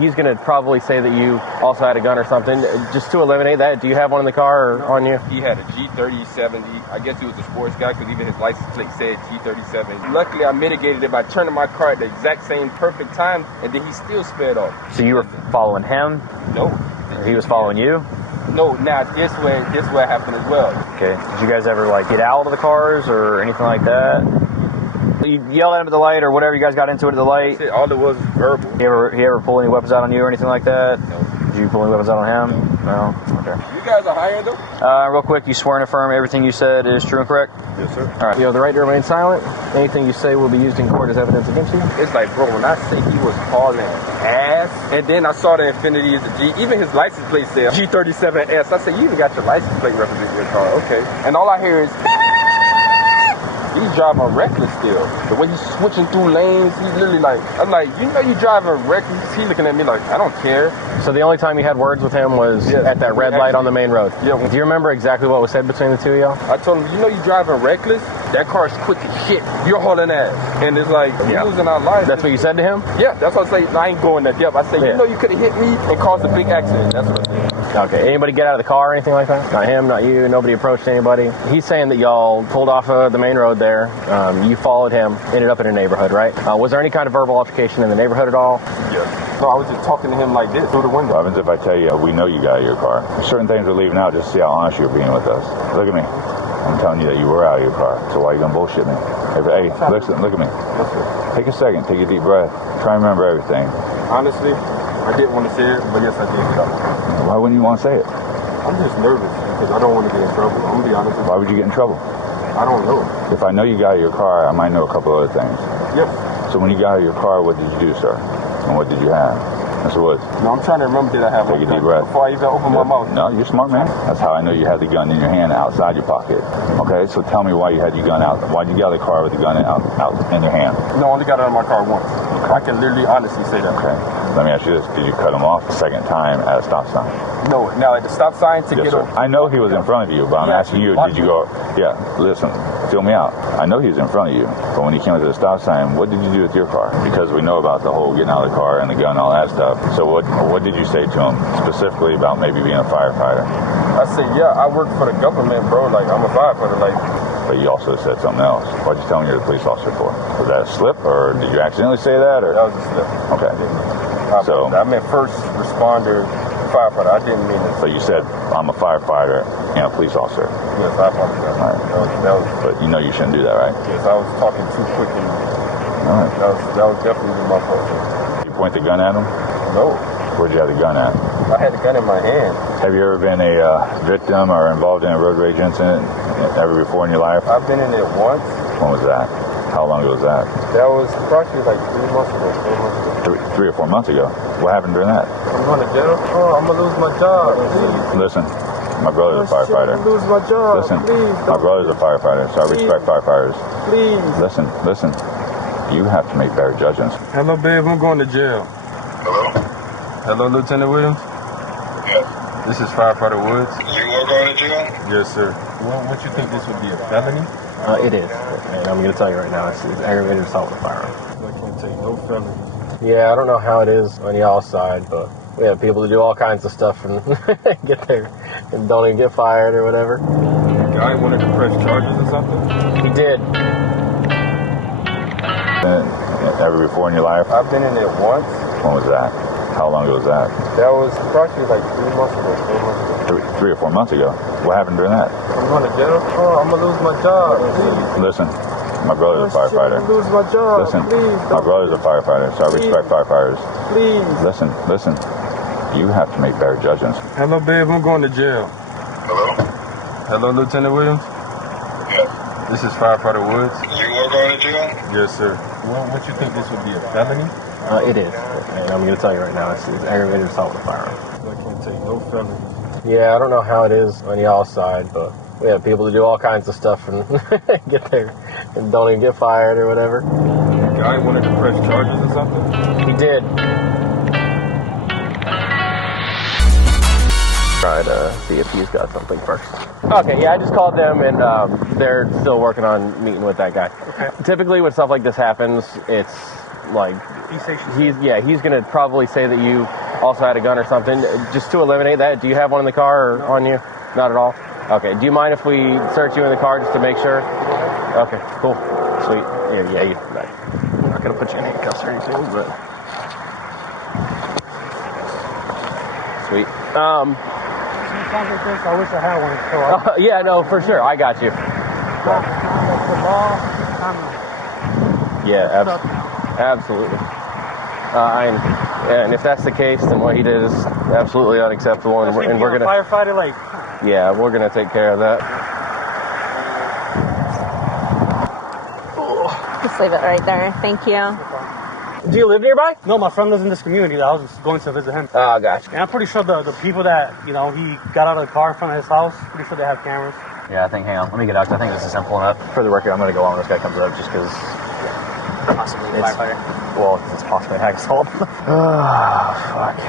He's going to probably say that you also had a gun or something. Just to eliminate that, do you have one in the car or on you? He had a G3070. I guess he was a sports guy because even his license plate said G37. Luckily, I mitigated it by turning my car at the exact same perfect time, and then he still sped off. So you were following him? No. He was following you? No, now this way happened as well. Okay. Did you guys ever get out of the cars or anything like that? You yelled at him at the light or whatever, you guys got into it at the light? All it was verbal. He ever pull any weapons out on you or anything like that? No. Did you pull any weapons out on him? No? Okay. You guys are hired though? Real quick, you swear and affirm everything you said is true and correct? Yes, sir. All right. You have the right to remain silent. Anything you say will be used in court as evidence against you. It's like, bro, when I say he was hauling ass, and then I saw the Infiniti as a G, even his license plate said G37S. I said, you even got your license plate representing your car. Okay. And all I hear is, he's driving reckless still. The way he's switching through lanes, he's literally I'm like, you know you driving reckless? He's looking at me like, I don't care. So the only time you had words with him was at that red light on the main road? Yeah. Do you remember exactly what was said between the two of y'all? I told him, you know you driving reckless? That car's quick as shit. You're hauling ass. And it's like, we're losing our lives. That's what you said to him? Yeah, that's what I say. I ain't going that depth. I say, you know you could have hit me and caused a big accident. That's what I said. Okay. Anybody get out of the car or anything like that? Not him, not you. Nobody approached anybody. He's saying that y'all pulled off of the main road there. You followed him, ended up in a neighborhood, right? Was there any kind of verbal altercation in the neighborhood at all? Yeah. No, I was just talking to him like this through the window. What happens if I tell you we know you got out of your car? Certain things we're leaving out just to see how honest you're being with us. Look at me. I'm telling you that you were out of your car. So why are you going to bullshit me? Hey, listen, look at me. Take a second. Take a deep breath. Try and remember everything. Honestly, I didn't want to say it, but yes, I did get out. Why wouldn't you want to say it? I'm just nervous because I don't want to get in trouble. I'm going to be honest with you. Why would you get in trouble? I don't know. If I know you got out of your car, I might know a couple other things. Yes. So when you got out of your car, what did you do, sir? And what did you have? Mr. Woods. No, I'm trying to remember, did I have Take a deep breath. Before I even open my mouth. No, you're smart, man. That's how I know you had the gun in your hand outside your pocket. Okay, so tell me why you had your gun out. Why did you get out of the car with the gun out in your hand? No, I only got out of my car once. I can literally honestly say that. Okay. Let me ask you this. Did you cut him off the second time at a stop sign? No. Now, at the stop sign to Yes, get sir. I know he was in front of you, but I'm asking you, did you go... Yeah, listen, fill me out. I know he was in front of you, but when he came to the stop sign, what did you do with your car? Because we know about the whole getting out of the car and the gun and all that stuff. So what did you say to him specifically about maybe being a firefighter? I said, yeah, I work for the government, bro. Like, I'm a firefighter. Like, but you also said something else. What'd you tell me you're the police officer for? Was that a slip, or did you accidentally say that? Or? That was a slip. Okay. So I meant first responder, firefighter. I didn't mean it. So you said, I'm a firefighter and a police officer. Yes, I apologize. All right. That was, but you know you shouldn't do that, right? Yes, I was talking too quickly. All right. That was definitely my fault. You point the gun at him? No. Where'd you have the gun at? I had the gun in my hand. Have you ever been a victim or involved in a road rage incident ever before in your life? I've been in it once. When was that? How long ago was that? That was approximately like 3 months ago, 4 months ago. 3 or 4 months ago. What happened during that? I'm going to jail. Oh, I'm going to lose my job. Please. Listen, my brother's a firefighter. I'm going to lose my job. Listen, please. My brother's a firefighter, so I respect firefighters. Please. Listen. You have to make better judgments. Hello, babe. I'm going to jail. Hello? Hello, Lieutenant Williams? Yes. This is Firefighter Woods. You are going to jail? Yes, sir. Well, what you think this would be, a felony? It is. And I'm going to tell you right now, it's aggravated assault with a firearm. I can't take no felony. Yeah, I don't know how it is on y'all's side, but we have people to do all kinds of stuff and get there and don't even get fired or whatever. The guy wanted to press charges or something? He did. Ever before in your life? I've been in it once. When was that? How long ago was that? That was approximately like 3 months ago, 4 months ago. 3 or 4 months ago. What happened during that? I'm going to jail. Oh, I'm going to lose my job. Please. Listen, my brother's a firefighter. I'm going to lose my job. Listen, please. my brother's a firefighter, so I respect firefighters. Please. Listen. You have to make better judgments. Hello, babe. I'm going to jail. Hello? Hello, Lieutenant Williams? Yes. This is Firefighter Woods. You are going to jail? Yes, sir. Well, what you think this would be, a felony? It is. And I'm going to tell you right now, it's aggravated assault with a firearm. I can't take no felony. Yeah, I don't know how it is on y'all's side, but we have people to do all kinds of stuff and get there and don't even get fired or whatever. The guy wanted to press charges or something? He did. Try to see if he's got something first. Okay, yeah, I just called them and they're still working on meeting with that guy. Okay. Typically when stuff like this happens, it's like, he's going to probably say that you also had a gun or something. Just to eliminate that, do you have one in the car or on you? Not at all? Okay. Do you mind if we search you in the car just to make sure? Okay, cool. Sweet. I'm not going to put you in handcuffs or anything, but... Sweet. Sometimes like this, I wish I had one. So yeah, no, for sure. I got you. Yeah, absolutely. And if that's the case, then what he did is absolutely unacceptable, and we're gonna firefighter, like. Yeah, we're gonna take care of that. Just leave it right there. Thank you. Do you live nearby? No, my friend lives in this community. I was just going to visit him. Oh, gotcha. And I'm pretty sure the people that, he got out of the car in front of his house, pretty sure they have cameras. Yeah, hang on. Let me get out. I think this is simple enough. For the record, I'm going to go on when this guy comes up just because... Possibly a firefighter. Well, it's possibly a hack assault. Oh, fuck.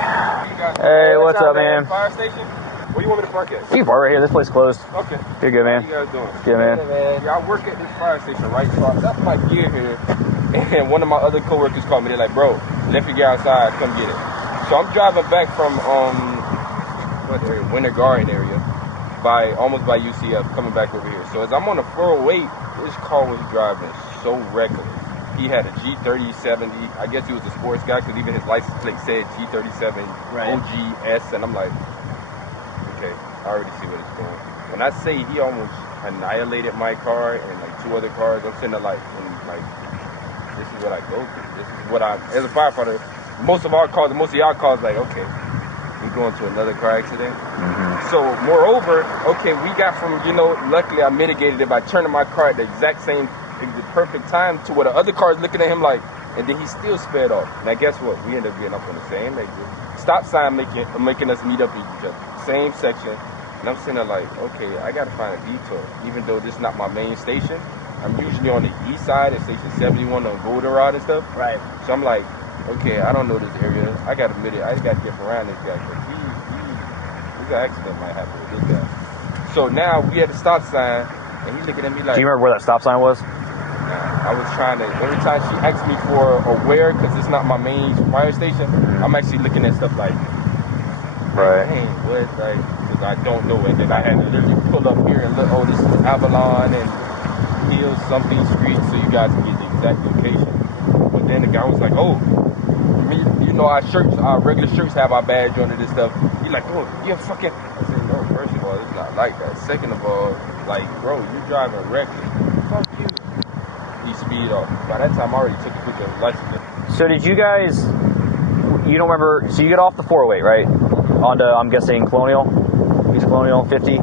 Hey, what's up, man? Fire station? Where you want me to park at? You can park right here. This place closed. Okay. You're good, man. How you guys doing? Good, man. Yeah, I work at this fire station, right? So I left my gear here, and one of my other coworkers called me. They're like, bro, left your gear outside, come get it. So I'm driving back from, what area? Winter Garden area, almost by UCF, coming back over here. So as I'm on the 408, this car was driving so reckless. He had a G3070. I guess he was a sports guy because even his license plate said G37 OGS, and I'm like, okay, I already see what it's doing. When I say he almost annihilated my car and like two other cars, I'm sitting there like, this is what I go through. This is what as a firefighter, most of y'all calls like, okay, we're going to another car accident. Mm-hmm. So moreover, okay, we got from, luckily I mitigated it by turning my car at the exact same, the perfect time to where the other car is looking at him like, and then he still sped off. Now guess what? We end up getting up on the same exit. Stop sign making us meet up with each other. Same section. And I'm sitting there like, okay, I got to find a detour. Even though this is not my main station. I'm usually on the east side at station 71 on Goldenrod and stuff. Right. So I'm like, okay, I don't know this area. I got to admit it. I got to get around this guy. Because an accident might happen with this guy. So now we at the stop sign, and he's looking at me like... Do you remember where that stop sign was? I was trying to... Every time she asked me for a where, because it's not my main fire station, I'm actually looking at stuff like... Right. Dang, what? Like, because I don't know it. And I had to literally pull up here and look, oh, this is Avalon and Hill something street, so you guys can get the exact location. But then the guy was like, oh, our regular shirts have our badge on it and stuff. He's like, oh, you're fucking... I said, no, first of all, it's not like that. Second of all, like, bro, you're driving reckless. Fuck you. He speed off. By that time, I already took a picture of his license plate. So did you guys... You don't remember... So you get off the 408, right? Onto, I'm guessing, East Colonial, 50?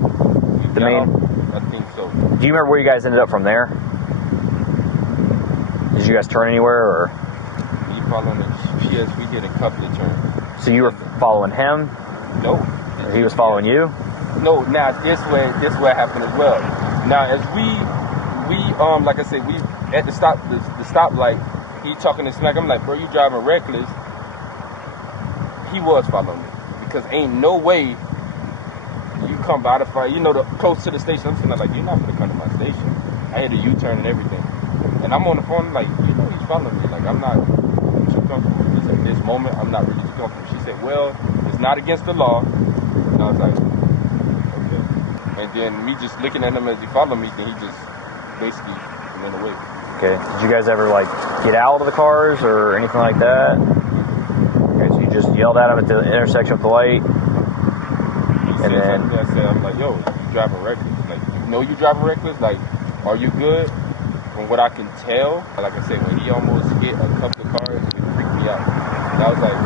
The main... I think so. Do you remember where you guys ended up from there? Did you guys turn anywhere, or...? Me following the GPS, we did a couple of turns. So you were following him? No. Or he was following you? No, now this way happened as well. Now as we like I said, we at the stoplight, he talking to smack. I'm like, bro, you driving reckless. He was following me because ain't no way you come by the fire. Close to the station. I'm sitting there like, you're not gonna come to my station. I had a U-turn and everything, and I'm on the phone like, he's following me. Like I'm not too comfortable. At this moment, I'm not really too comfortable. She said, well, it's not against the law. And I was like, okay. And then me just looking at him as he followed me, then he just basically went away. Okay. Did you guys ever, get out of the cars or anything like that? Okay, so you just yelled at him at the intersection with the light? And then I said, I'm like, yo, you driving reckless. Like, you driving reckless? Like, are you good? From what I can tell, like I said, when he almost hit a couple of cars, it freaked me out. And I was like,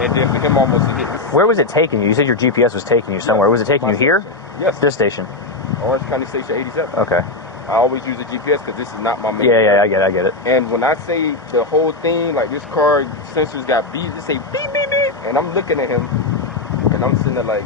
and then for him almost to hit. Where was it taking you? You said your GPS was taking you somewhere. Was it taking you here? Yes. This station? Orange County Station 87. Okay. I always use a GPS because this is not my main. Yeah, I get it. And when I say the whole thing, like this car sensors got beep, it say beep, beep, beep. And I'm looking at him, and I'm sitting there like,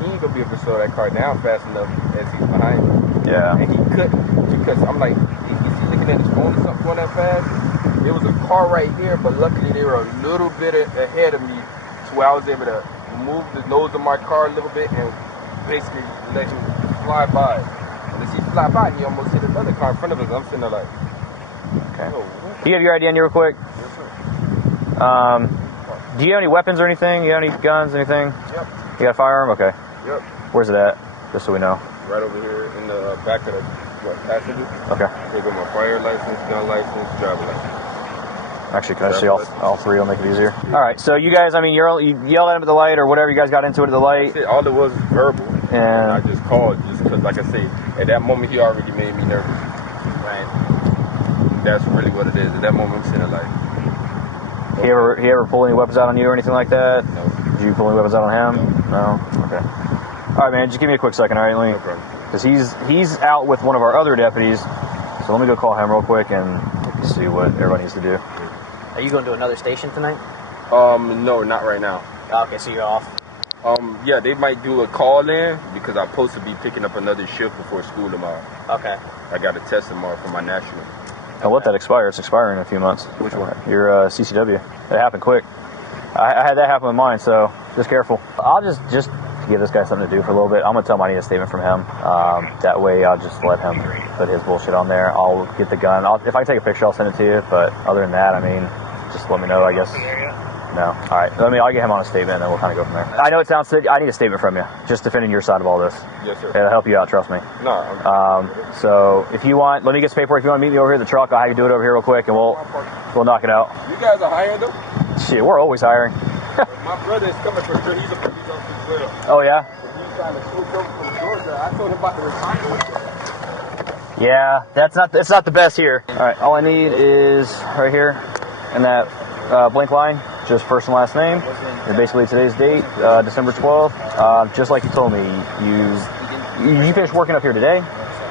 he ain't gonna be able to slow that car down fast enough as he's behind me. Yeah. And he couldn't because I'm like, is he looking at his phone or something going that fast? There was a car right here, but luckily they were a little bit ahead of me to where I was able to move the nose of my car a little bit and basically let him fly by. And as he fly by, he almost hit another car in front of us. I'm sitting there like, Okay. Do you have your ID on you real quick? Do you have any weapons or anything? You have any guns, anything? Yep. You got a firearm? Okay. Yep. Where's it at? Just so we know. Right over here in the back of the passenger. Okay. Here go my fire license, gun license, driver license. Actually, can I see all three? It'll make it easier. All right. So you guys, I mean, you yelled at him at the light or whatever. You guys got into it at the light. All it was verbal. And I just called just because, like I say, at that moment he already made me nervous. Right. That's really what it is. At that moment I'm sitting like. He ever pull any weapons out on you or anything like that? No. Did you pull any weapons out on him? No. Okay. All right, man. Just give me a quick second, all right, Lee? No problem. Because he's out with one of our other deputies. So let me go call him real quick and see what everybody needs to do. Are you going to another station tonight? No, not right now. Okay, so you're off. Yeah, they might do a call in because I'm supposed to be picking up another shift before school tomorrow. Okay. I got a test tomorrow for my national. I'll let that expire. It's expiring in a few months. Which one? Your CCW. It happened quick. I had that happen with mine, so just careful. I'll just give this guy something to do for a little bit. I'm going to tell him I need a statement from him. That way I'll just let him put his bullshit on there. I'll get the gun. If I take a picture, I'll send it to you. But other than that, I mean, just let me know, I guess. No. All right. I'll get him on a statement, and then we'll kind of go from there. I know it sounds sick. I need a statement from you, just defending your side of all this. Yes, sir. It'll help you out, trust me. No. So if you want, let me get some paperwork. If you want to meet me over here at the truck, I'll have you do it over here real quick, and we'll knock it out. You guys are hiring them? Shit, we're always hiring. My brother is coming for sure. He's a police officer as well. Oh, yeah? He's trying to switch over from Georgia. I told him about the retirement. Yeah, it's not the best here. All right, all I need is right here in that blank line, just first and last name. And basically today's date, December 12th. Just like you told me, you finished working up here today?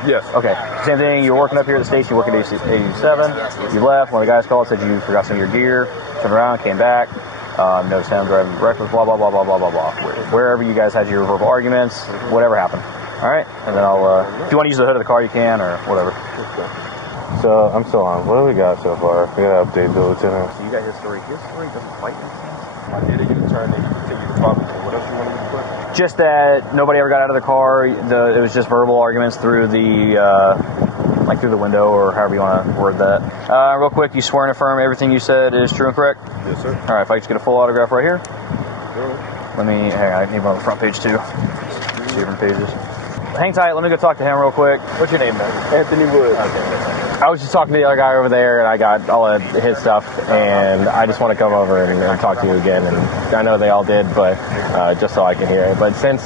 Yes. Okay. Same thing. You're working up here at the station. You work at 87. You left. One of the guys called, said you forgot some of your gear. Turned around, came back. Noticed him driving reckless. Blah blah blah blah blah blah blah. Wherever you guys had your verbal arguments, whatever happened. All right. And then I'll. If you want to use the hood of the car, you can, or whatever. So I'm still on. What do we got so far? We gotta update the lieutenant. So you got his story. His story doesn't quite make sense. I did a U-turn and you continue to talk to me. What else you want me to put? Just that nobody ever got out of the car. It was just verbal arguments through through the window, or however you want to word that. Real quick, you swear and affirm everything you said is true and correct? Yes, sir. All right, if I just get a full autograph right here. Sure. Hang on, I need one on the front page too. 2 different pages. Hang tight, let me go talk to him real quick. What's your name, man? Anthony Wood. Okay. I was just talking to the other guy over there, and I got all of his stuff, and I just want to come over and talk to you again. And I know they all did, but just so I can hear it. But since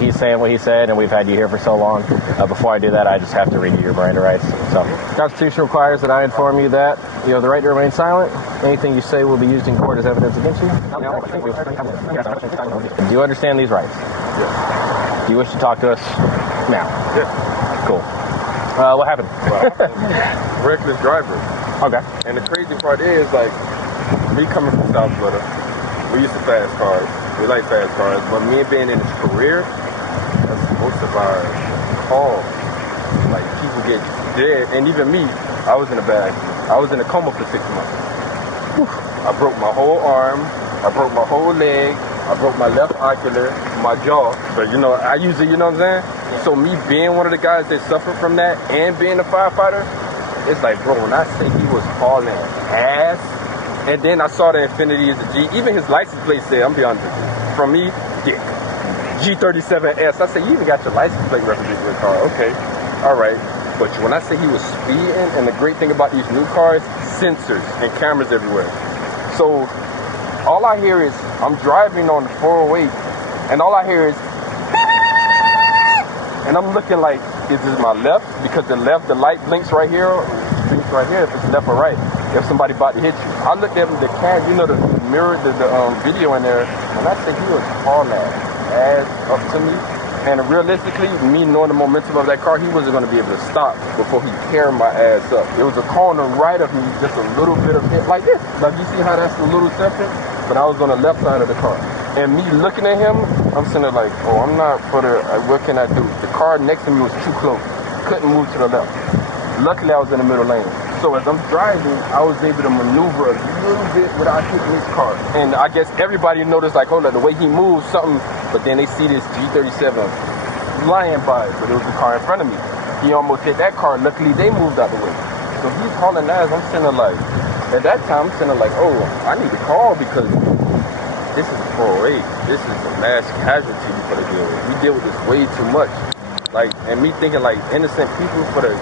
he's saying what he said, and we've had you here for so long, before I do that, I just have to read you your Miranda rights. So, Constitution requires that I inform you that you have the right to remain silent. Anything you say will be used in court as evidence against you. Do you understand these rights? Yes. Do you wish to talk to us now? Yes. Cool. What happened? Reckless driver. Okay. And the crazy part is, like, me coming from South Florida, we used to fast cars. We like fast cars. But me being in this career, that's most of our calls. Like, people get dead. And even me, I was in a bad accident. I was in a coma for 6 months. I broke my whole arm. I broke my whole leg. I broke my left ocular, my jaw. But, I usually, you know what I'm saying? Yeah. So me being one of the guys that suffered from that and being a firefighter, it's like, bro, when I say he was hauling ass, and then I saw the Infinity as a G, even his license plate said, I'm beyond honest with you, from me, dick. G37S. I said, you even got your license plate representing your car. Okay, all right. But when I say he was speeding, and the great thing about these new cars, sensors and cameras everywhere. So all I hear is, I'm driving on the 408, and all I hear is, and I'm looking like, is this my left? Because the light blinks right here, if it's left or right, if somebody about to hit you. I looked at the cam, the mirror, the video in there, and I said he was hauling ass up to me. And realistically, me knowing the momentum of that car, he wasn't going to be able to stop before he carried my ass up. It was a car on the right of me, just a little bit of it, like this. Like, you see how that's a little separate? But I was on the left side of the car. And me looking at him, I'm sitting there like, oh, I'm not what can I do? The car next to me was too close. Couldn't move to the left. Luckily, I was in the middle lane. So as I'm driving, I was able to maneuver a little bit without hitting his car. And I guess everybody noticed, like, hold on, the way he moves, something, but then they see this G37 flying by, but it was the car in front of me. He almost hit that car. Luckily, they moved out the way. So So he's hauling ass. I'm sitting there like, at that time, I'm sitting there like, oh, I need to call because this is 408. This is a mass casualty for the deal with. We deal with this way too much. Like, and me thinking like innocent people because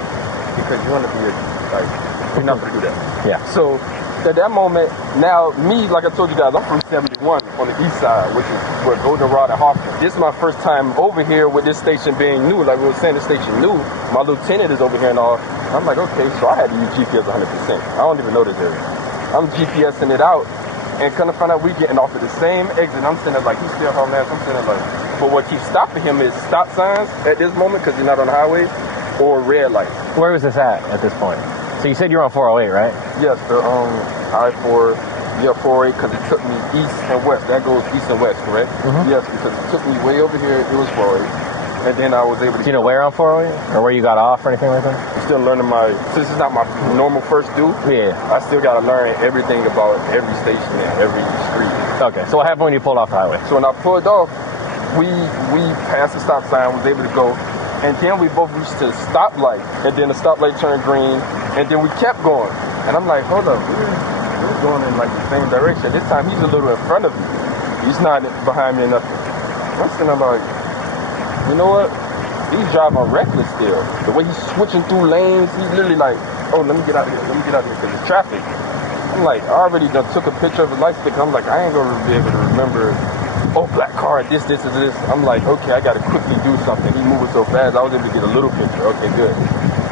you want to be like, you're not going to do that. Yeah. So at that moment, now me, like I told you guys, I'm from 71 on the east side, which is where Goldenrod and Hoffman. This is my first time over here with this station being new. Like we were saying, the station new. My lieutenant is over here and all. I'm like, okay, so I had to use GPS 100%. I don't even know this area. I'm GPSing it out and kind of find out we getting off at the same exit. I'm sitting there like, he's still hauling ass. I'm sitting there like, but what keeps stopping him is stop signs at this moment because he's not on the highway or red light. Where was this at this point? So you said you're on 408, right? Yes, the I-4, 408, because it took me east and west. That goes east and west, correct? Mm-hmm. Yes, because it took me way over here. It was 408. And then I was able to... Do you know where on 408? Or where you got off or anything like that? I'm still learning since it's not my normal first due, Yeah. I still got to learn everything about every station and every street. Okay, so what happened when you pulled off the highway? So when I pulled off, we passed the stop sign, was able to go, and then we both reached the stoplight, and then the stoplight turned green, and then we kept going. And I'm like, hold up, we're going in like the same direction. This time he's a little in front of me. He's not behind me or nothing. I'm sitting there like, you know what? He's driving reckless still. The way he's switching through lanes, he's literally like, oh, let me get out of here, because it's traffic. I'm like, I already done took a picture of the light stick. I'm like, I ain't gonna be able to remember, oh, black car, this. I'm like, okay, I gotta quickly do something. He moving so fast, I was able to get a little picture. Okay, good.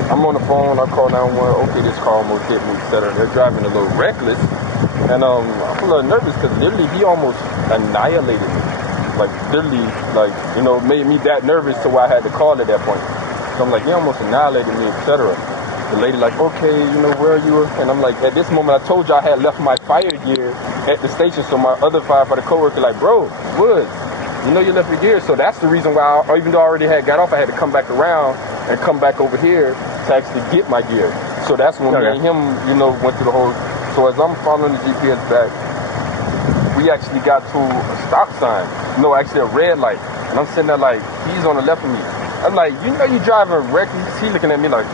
I'm on the phone, I call 911, okay, this car almost hit me, etc. They're driving a little reckless. And I'm a little nervous because literally he almost annihilated me. Like, literally, like, you know, made me that nervous to where I had to call at that point. So I'm like, he almost annihilated me, etc. The lady like, okay, you know, where are you? And I'm like, at this moment, I told you I had left my fire gear at the station. So my other firefighter coworker like, bro, Woods, you know you left your gear. So that's the reason why, even though I already had got off, I had to come back around and come back over here to actually get my gear. So that's when me and him, you know, went through the whole. So as I'm following the GPS back, we actually got to a stop sign. No, actually a red light. And I'm sitting there like, he's on the left of me. I'm like, you know you driving reckless. He's looking at me like,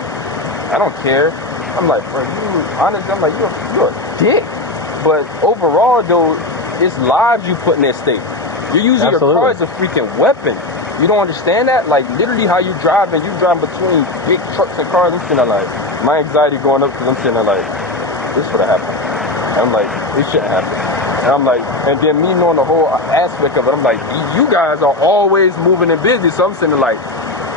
I don't care. I'm like, bro, honestly, I'm like, you're a dick. But overall, though, it's lives you put in that state. You're using your car as a freaking weapon. You don't understand that? Like, literally how you driving between big trucks and cars. I'm sitting there like, my anxiety going up because I'm sitting there like, this should have happened. And I'm like, this shouldn't happen. And I'm like, and then me knowing the whole aspect of it, I'm like, you guys are always moving and busy. So I'm sitting there like,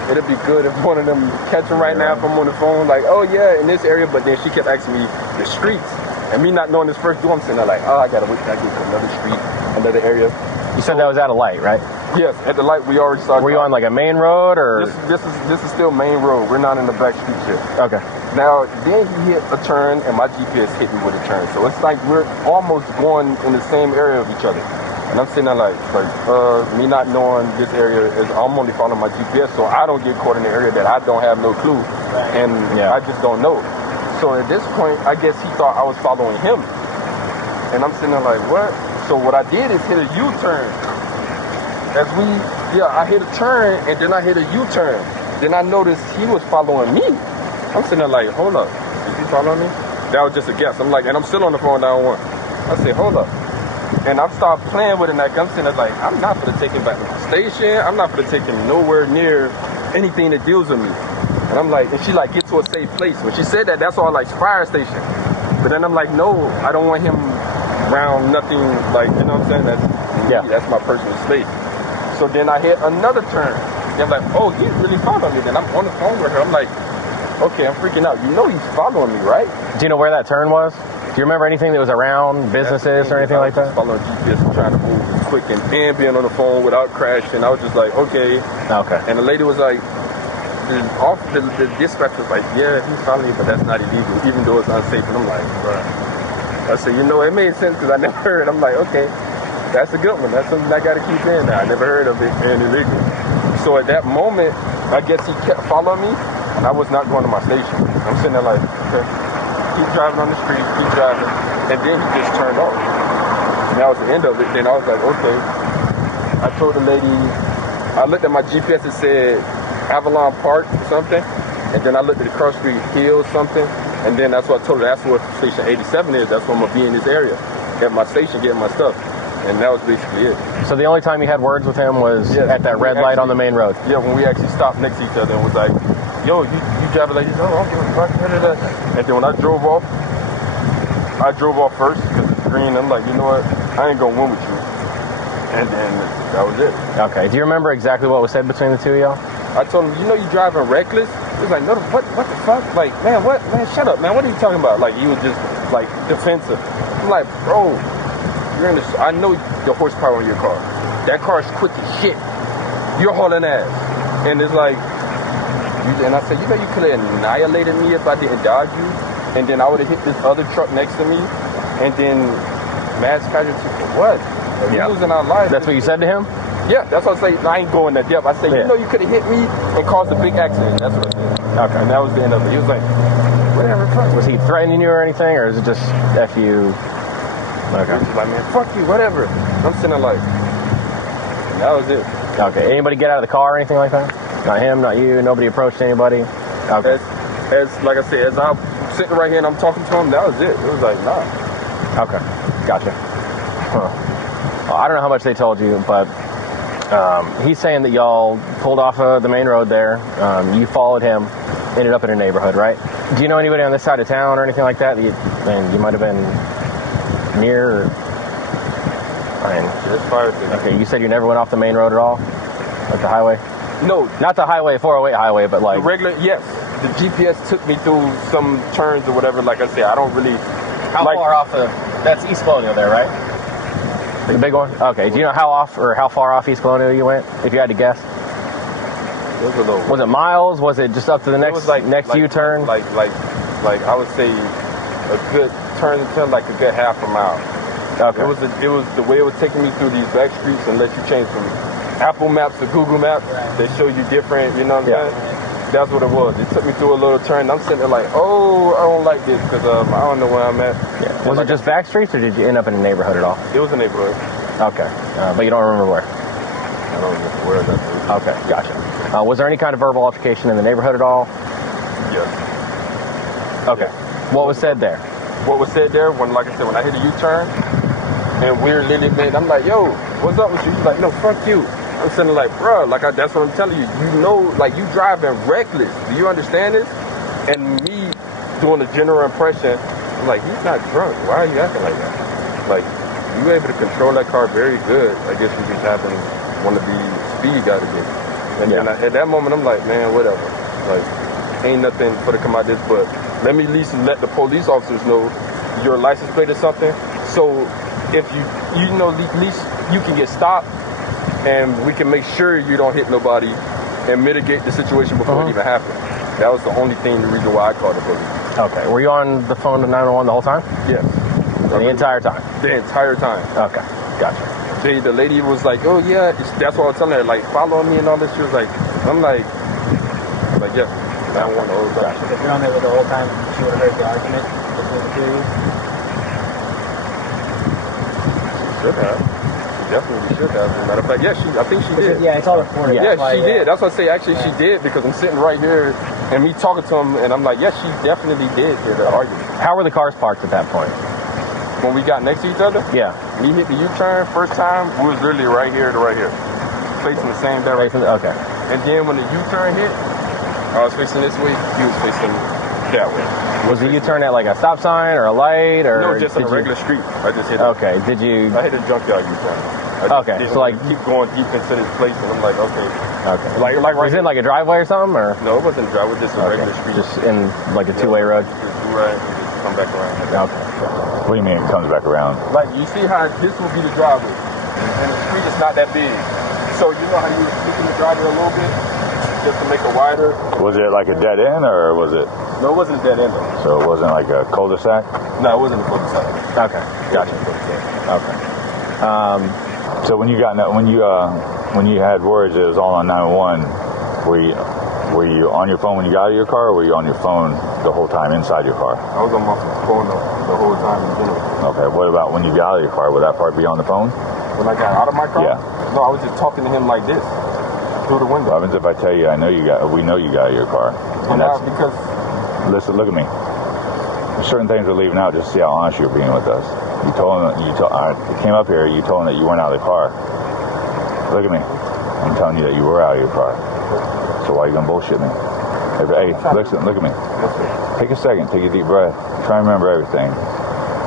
it'd be good if one of them catch him right now if I'm on the phone, like, oh yeah, in this area. But then she kept asking me the streets. And me not knowing this first door, I'm sitting there like, oh, I gotta wait till I get to another street, another area. You said that was at a light, right? Yes, at the light we already started. Were you on like a main road or? This is still main road. We're not in the back streets yet. Okay. Now, then he hit a turn and my GPS hit me with a turn. So it's like we're almost going in the same area of each other. And I'm sitting there like me not knowing this area is, I'm only following my GPS, so I don't get caught in the area that I don't have no clue. And I just don't know. So at this point, I guess he thought I was following him. And I'm sitting there like, what? So what I did is hit a U-turn. I hit a turn and then I hit a U-turn. Then I noticed he was following me. I'm sitting there like, hold up, is he following me? That was just a guess. I'm like, and I'm still on the phone 911. I said, hold up. And I started playing with it, and I'm sitting there like, I'm not going to take him back to the station. I'm not going to take him nowhere near anything that deals with me. And I'm like, and she like, get to a safe place. When she said that, that's all like fire station. But then I'm like, no, I don't want him around nothing, like, you know what I'm saying? That's my personal space. So then I hit another turn. They're like, oh, he's really following me. Then I'm on the phone with her. I'm like, okay, I'm freaking out. You know he's following me, right? Do you know where that turn was? Do you remember anything that was around businesses or anything like that? Following GPS and trying to move quick and being on the phone without crashing. I was just like, okay. Okay. And the lady was like, the dispatcher was like, yeah, he's following me, but that's not illegal, even though it's unsafe. And I'm like, bruh. I said, you know, it made sense because I never heard. I'm like, okay, that's a good one. That's something I got to keep in now. I never heard of it being illegal. So at that moment, I guess he kept following me, and I was not going to my station. I'm sitting there like, okay, keep driving on the street, keep driving, and then he just turned off. And that was the end of it. Then I was like, okay. I told the lady, I looked at my GPS and said Avalon Park or something, and then I looked at the cross street hill something, And then that's what I told her, that's where station 87 is. That's where I'm going to be in this area. At my station, getting my stuff. And that was basically it. So the only time you had words with him was at that red light on the main road? Yeah, when we actually stopped next to each other and was like, yo, you driving like this? Oh, I don't give a fuck. And then when I drove off first because it's green. I'm like, you know what? I ain't going to win with you. And then that was it. Okay. Do you remember exactly what was said between the two of y'all? I told him, you know you driving reckless? He was like, no, what the fuck? Like, man, what? Man, shut up, man. What are you talking about? Like, he was just, like, defensive. I'm like, bro, I know the horsepower in your car. That car is quick as shit. You're hauling ass. And it's like, and I said, you know you could have annihilated me if I didn't dodge you. And then I would have hit this other truck next to me. And then mass casualty for what? Like, we're losing our lives. That's what you said to him? Yeah, that's what I say. I ain't going that depth. I said, you know you could have hit me and caused a big accident. That's what I said. Okay. And that was the end of it. He was like, whatever, fuck. Was he threatening you or anything, or is it just F you? Okay. He was like, man, fuck you, whatever. I'm sitting there like, and that was it. Okay. Anybody get out of the car or anything like that? Not him, not you. Nobody approached anybody. Okay. As like I said, as I'm sitting right here and I'm talking to him, that was it. It was like, nah. Okay. Gotcha. Huh. Well, I don't know how much they told you, but he's saying that y'all pulled off of the main road there. You followed him, ended up in a neighborhood, right? Do you know anybody on this side of town or anything like that? You might have been near. Just fire station. Okay. You said you never went off the main road at all, like the highway. No, not the highway, 408 highway, but like the regular. Yes, the GPS took me through some turns or whatever. Like I said, I don't really. How far off that's East Colonial there, right? The big one? Okay. Do you know how far off East Colonial you went, if you had to guess? Was it miles? Was it just up to the next U-turn? Like I would say a good turn to like a good half a mile. Okay. It was the way it was taking me through these back streets and let you change from Apple Maps to Google Maps. Right. They show you different, you know what I'm saying? That's what it was. It took me through a little turn. I'm sitting there like, oh, I don't like this because I don't know where I'm at. Yeah. Was it just back streets or did you end up in a neighborhood at all? It was a neighborhood. Okay. But you don't remember where? I don't remember where that is. Okay, gotcha. Was there any kind of verbal altercation in the neighborhood at all? Yes. Okay. Yes. What was said there? What was said there when, like I said, when I hit a U-turn and we're literally made, I'm like, yo, what's up with you? He's like, no, fuck you. I'm sitting like, bro, like that's what I'm telling you. You know, like you driving reckless. Do you understand this? And me doing a general impression, I'm like, he's not drunk. Why are you acting like that? Like, you were able to control that car very good. I guess you just happen to want to be speed guy again. And then at that moment, I'm like, man, whatever. Like, ain't nothing for to come out of this, but let me at least let the police officers know your license plate or something. So if you know, at least you can get stopped. And we can make sure you don't hit nobody and mitigate the situation before it even happened. That was the only the reason why I called the police. Okay. Were you on the phone to 911 the whole time? Yes. The entire time? The entire time. Okay. Gotcha. The lady was like, oh, yeah. That's what I was telling her. Like, follow me and all this. She was like, I'm like, yeah. I don't want the whole time. Gotcha. If you're on there with the whole time, she would have heard the argument between the two of you? She should have. Definitely should have. As a matter of fact, I think she did. Yeah, it's all recorded. Yeah, she did. That's what I say. Actually, she did because I'm sitting right here and me talking to him, and I'm like, yes, she definitely did hear the argument. How were the cars parked at that point? When we got next to each other? Yeah. We hit the U-turn first time. We was literally right here to right here, facing the same direction. Okay. And then when the U-turn hit, I was facing this way. He was facing that way. Was the U-turn at like a stop sign or a light or? No, just on a regular street. I just hit it. Okay. Did you? I hit a junkyard U-turn. Okay, so like keep going deep into this place, and I'm like, okay. Like right. Was it like a driveway or something, or? No, it wasn't a driveway. Just a regular street. Just in like a two-way road. Right. Just come back around. Okay. What do you mean it comes back around? Like you see how this will be the driveway, and the street is not that big. So you know how you speaking the driveway a little bit, just to make it wider. Was it like a dead end, or was it? No, it wasn't a dead end though. So it wasn't like a cul-de-sac? No, it wasn't a cul-de-sac. Okay, gotcha. Okay. So when you had words, it was all on 911. Were you on your phone when you got out of your car, or were you on your phone the whole time inside your car? I was on my phone the whole time in general. Okay. What about when you got out of your car? Would that part be on the phone? When I got out of my car? Yeah. No, I was just talking to him like this through the window. What happens if I tell you we know you got out of your car? And that's because. Listen, look at me. certain things we're leaving out just to see how honest you're being with us. You told him, I came up here, you told him that you weren't out of the car. Look at me. I'm telling you that you were out of your car. So why are you going to bullshit me? Hey, listen, look at me. Take a second, take a deep breath. Try and remember everything.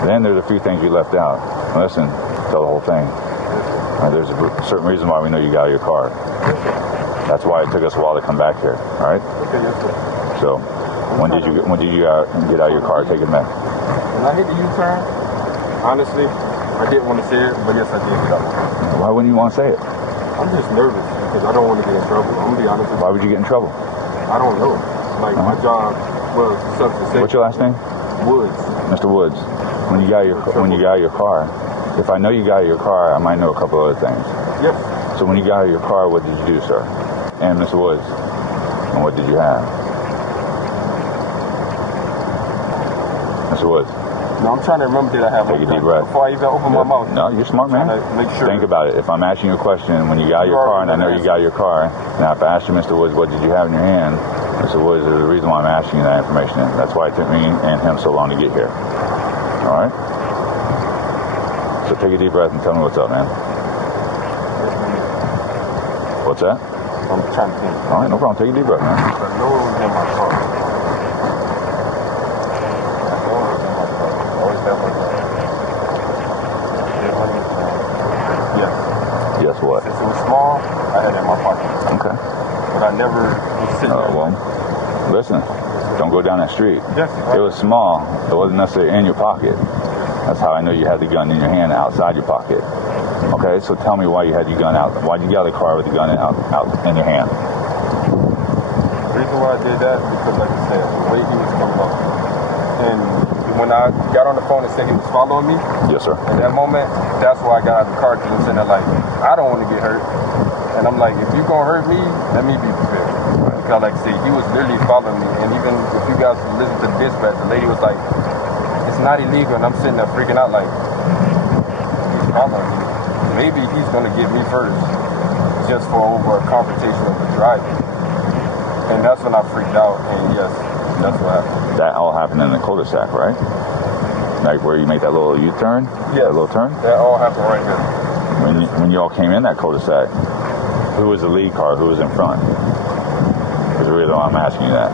Then there's a few things you left out. Listen, tell the whole thing. There's a certain reason why we know you got out of your car. That's why it took us a while to come back here. All right? So, when did you get out of your car? Take it back. When I hit the U-turn, honestly, I didn't want to say it, but yes, I did get out. Why wouldn't you want to say it? I'm just nervous because I don't want to get in trouble. I'm gonna be honest with you. Why would you get in trouble? I don't know. Like my job was substance safety. What's your last name? Woods. Mr. Woods. When you got out of your car, if I know you got out of your car, I might know a couple other things. Yes. So when you got out of your car, what did you do, sir? And Mr. Woods. And what did you have? Mr. Woods. No, I'm trying to remember that I have. Take a deep breath. Before I even open my mouth. No, you're smart, man. Make sure. Think about it. If I'm asking you a question, when you got out of your car, and I know you got out of your car, and if I ask you, Mr. Woods, what did you have in your hand? Mr. Woods, there's a reason why I'm asking you that information. That's why it took me and him so long to get here. All right? So take a deep breath and tell me what's up, man. What's that? I'm trying to think. All right, no problem. Take a deep breath, man. I know it was in my car. Yes, what? Since it was small, I had it in my pocket. Okay. But I never was sitting there. Well, listen, don't go down that street. Yes. It was small. It wasn't necessarily in your pocket. That's how I know you had the gun in your hand outside your pocket. Okay, so tell me why you had your gun out. Why did you get out of the car with the gun out in your hand? The reason why I did that is because, like I said, the way he was coming up. And when I got on the phone and said he was following me, yes, sir. At that moment, that's why I got out of the car, because I'm sitting there like, I don't want to get hurt. And I'm like, if you're going to hurt me, let me be prepared. Because, like I said, he was literally following me. And even if you guys listen to the dispatch, the lady was like, it's not illegal. And I'm sitting there freaking out like, he's following me. Maybe he's going to get me first, just for over a confrontation of the driving. And that's when I freaked out. And yes, that's what happened. That all happened in the cul-de-sac, right? Like where you make that little U-turn? Yes. That little turn? That all happened right here. When you all came in that cul-de-sac, who was the lead car? Who was in front? That's the reason why I'm asking you that.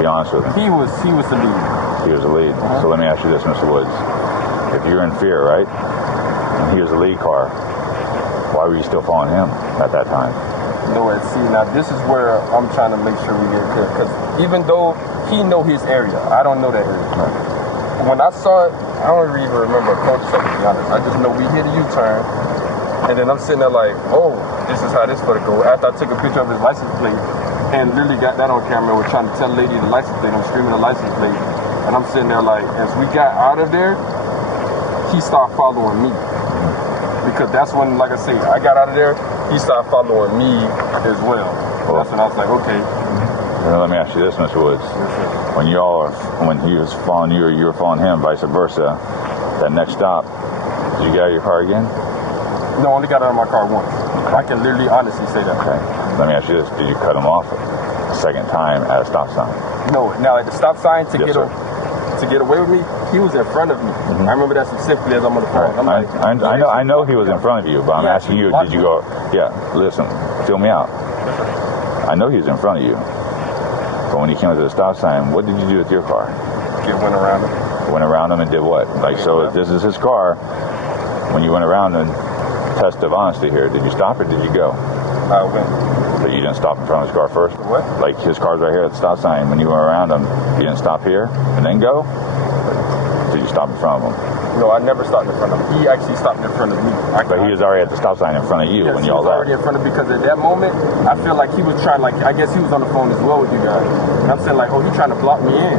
Be honest with me. He was the lead. He was the lead. So let me ask you this, Mr. Woods. If you're in fear, right, and he was the lead car, why were you still following him at that time? No, see, now this is where I'm trying to make sure we get clear, because even though he know his area, I don't know that area. Right. When I saw it, I don't even remember a cul-de-sac, to be honest. I just know we hit a U-turn, and then I'm sitting there like, oh, this is how this for to go. After I took a picture of his license plate and literally got that on camera, we're trying to tell the lady the license plate, I'm screaming the license plate, and I'm sitting there like, as we got out of there, he started following me. Because that's when, like I say, I got out of there, he started following me as well. That's when I was like, okay. Now, let me ask you this, Mr. Woods. Yes, when he was following you or you were following him, vice versa, that next stop, did you get out of your car again? No, I only got out of my car once. I can literally honestly say that. Okay. Let me ask you this. Did you cut him off a second time at a stop sign? No. Now, at the stop sign, to yes, get away with me, he was in front of me. I remember that specifically as I'm on the phone. Right. I know he was in front of you, but I'm asking you, did you go, listen, fill me out. I know he was in front of you, but when he came to the stop sign, what did you do with your car? Went around him. Went around him and did what? Like, so if this is his car, when you went around and test of honesty here, did you stop or did you go? I went. But you didn't stop in front of his car first? What? Like his car's right here at the stop sign. When you went around him, you didn't stop here and then go? Or did you stop in front of him? No, I never stopped in front of him. He actually stopped in front of me. But he was already at the stop sign in front of you when y'all left. He was already in front of me, because at that moment, I feel like he was trying, like, I guess he was on the phone as well with you guys. And I'm saying, like, oh, he's trying to block me in.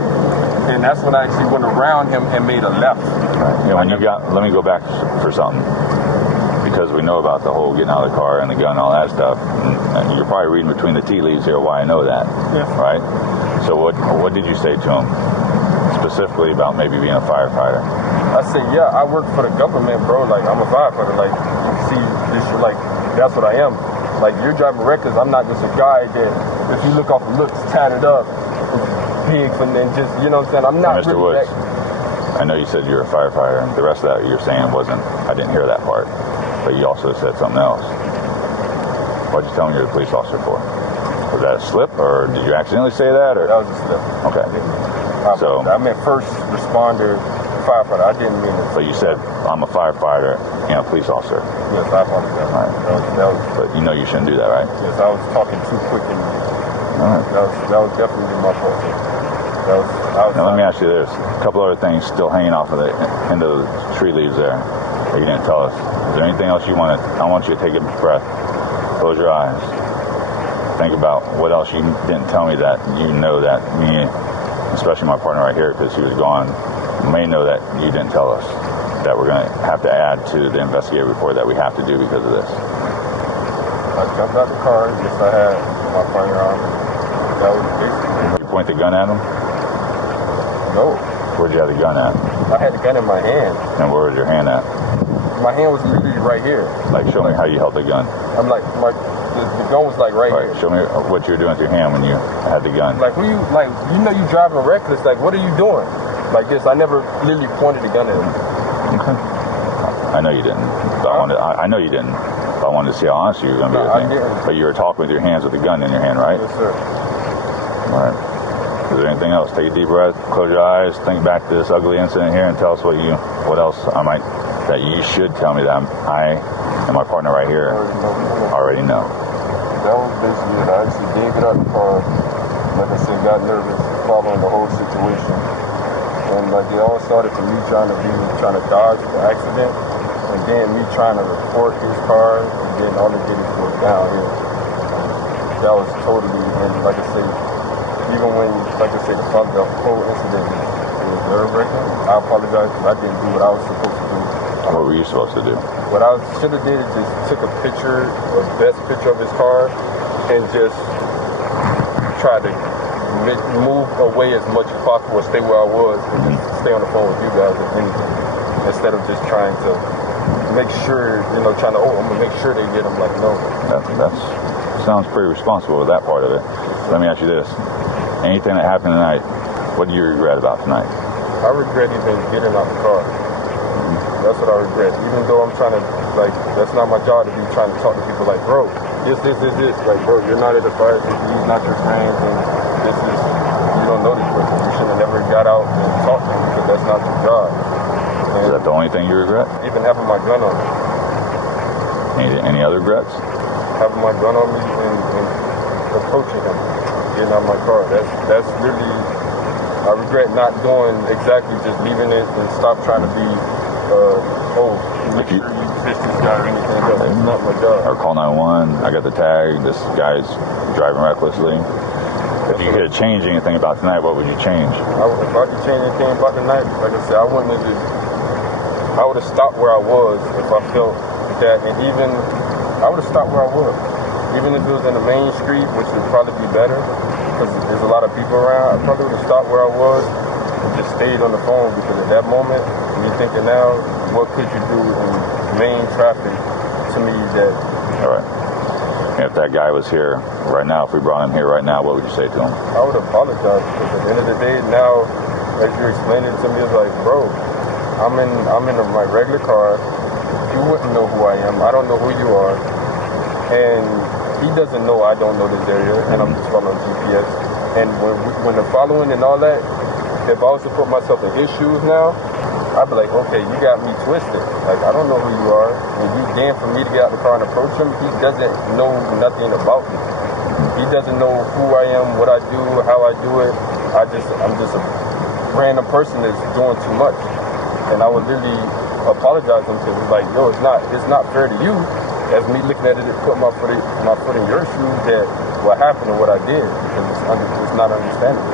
And that's when I actually went around him and made a left. Right. You know, let me go back for something. Because we know about the whole getting out of the car and the gun and all that stuff. And you're probably reading between the tea leaves here why I know that. Yeah. Right? So what did you say to him? Specifically about maybe being a firefighter? I said, yeah, I work for the government, bro. Like, I'm a firefighter. Like, you see, this, like, that's what I am. Like, you're driving reckless. I'm not just a guy that, if you look off the looks, tatted up, big for them. Just, you know what I'm saying? I'm not Mr. really Woods, I know you said you're a firefighter, and the rest of that you're saying I didn't hear that part, but you also said something else. What'd you tell me you're the police officer for? Was that a slip, or did you accidentally say that? Or? That was a slip. Okay. So I meant first responder, firefighter. I didn't mean it. But you said I'm a firefighter and a police officer. Yes, I apologize. All right. That was, but you know you shouldn't do that, right? Yes, I was talking too quick. And all right. That was definitely my fault. Now let me ask you this. A couple other things still hanging off of the end of the tree leaves there that you didn't tell us. Is there anything else you want to... I want you to take a breath. Close your eyes. Think about what else you didn't tell me that you know that me, especially my partner right here, because he was gone, may know that you didn't tell us, that we're going to have to add to the investigative report that we have to do because of this. I jumped out the car. Yes, I had my firearm. That was basically... You point the gun at him? No. Where'd you have the gun at? I had the gun in my hand. And where was your hand at? My hand was literally right here. Like, show me how you held the gun. I'm like, the gun was like right here. Show me what you were doing with your hand when you had the gun. Like, you know you driving reckless. Like, what are you doing? Like this. I never literally pointed the gun at him. Okay. I know you didn't. But I know you didn't. But I wanted to see how honest you were going to be with me. But you were talking with your hands with the gun in your hand, right? Yes, sir. All right. Is there anything else? Take a deep breath, close your eyes, think back to this ugly incident here, and tell us what else that you should tell me that I and my partner right here already know. That was basically it. I actually did get out the car. Like I said, got nervous following the whole situation. And like it all started to me trying to dodge the accident, and then me trying to report his car, and then all it did is go downhill. That was totally, and like I said, even when, like I said, the whole incident was nerve-wracking, I apologize because I didn't do what I was supposed to do. What were you supposed to do? What I should have did is just took a best picture of his car, and just try to move away as much as possible, stay where I was, and just stay on the phone with you guys, if anything, instead of just trying to make sure, I'm gonna make sure they get him. Like, no. That sounds pretty responsible with that part of it. Let me ask you this. Anything that happened tonight, what do you regret about tonight? I regret even getting out the car. That's what I regret. Even though I'm trying to, that's not my job to be trying to talk to people like, bro, this. Like, bro, you're not at the fire station, he's not your friend, and you don't know this person. You should have never got out and talked to him because that's not your job. And is that the only thing you regret? Even having my gun on me. Any other regrets? Having my gun on me and approaching him, getting out of my car. That's really, I regret not doing exactly, just leaving it and stop trying to be, make sure you fix this guy or anything else. That's not my job. Or call 911, I got the tag, this guy's driving recklessly. If you could change anything about tonight, what would you change? If I could change anything about tonight, like I said, I would have stopped where I was if I felt that, and even, I would have stopped where I was. Even if it was in the main street, which would probably be better, because there's a lot of people around, I probably would have stopped where I was and just stayed on the phone, because at that moment, you're thinking now, what could you do in main traffic to me that... All right. And if that guy was here right now, if we brought him here right now, what would you say to him? I would apologize, because at the end of the day, now, as you're explaining it to me, it's like, bro, I'm in my regular car. You wouldn't know who I am. I don't know who you are. And he doesn't know I don't know this area, and I'm just following GPS. And when the following and all that, if I was to put myself in his shoes now, I'd be like, okay, you got me twisted. Like, I don't know who you are, and you damn for me to get out the car and approach him. He doesn't know nothing about me. He doesn't know who I am, what I do, how I do it. I'm just a random person that's doing too much. And I would literally apologize to him because it's like, yo, it's not fair to you as me looking at it and putting my foot in your shoes that what happened and what I did, because it's not understandable.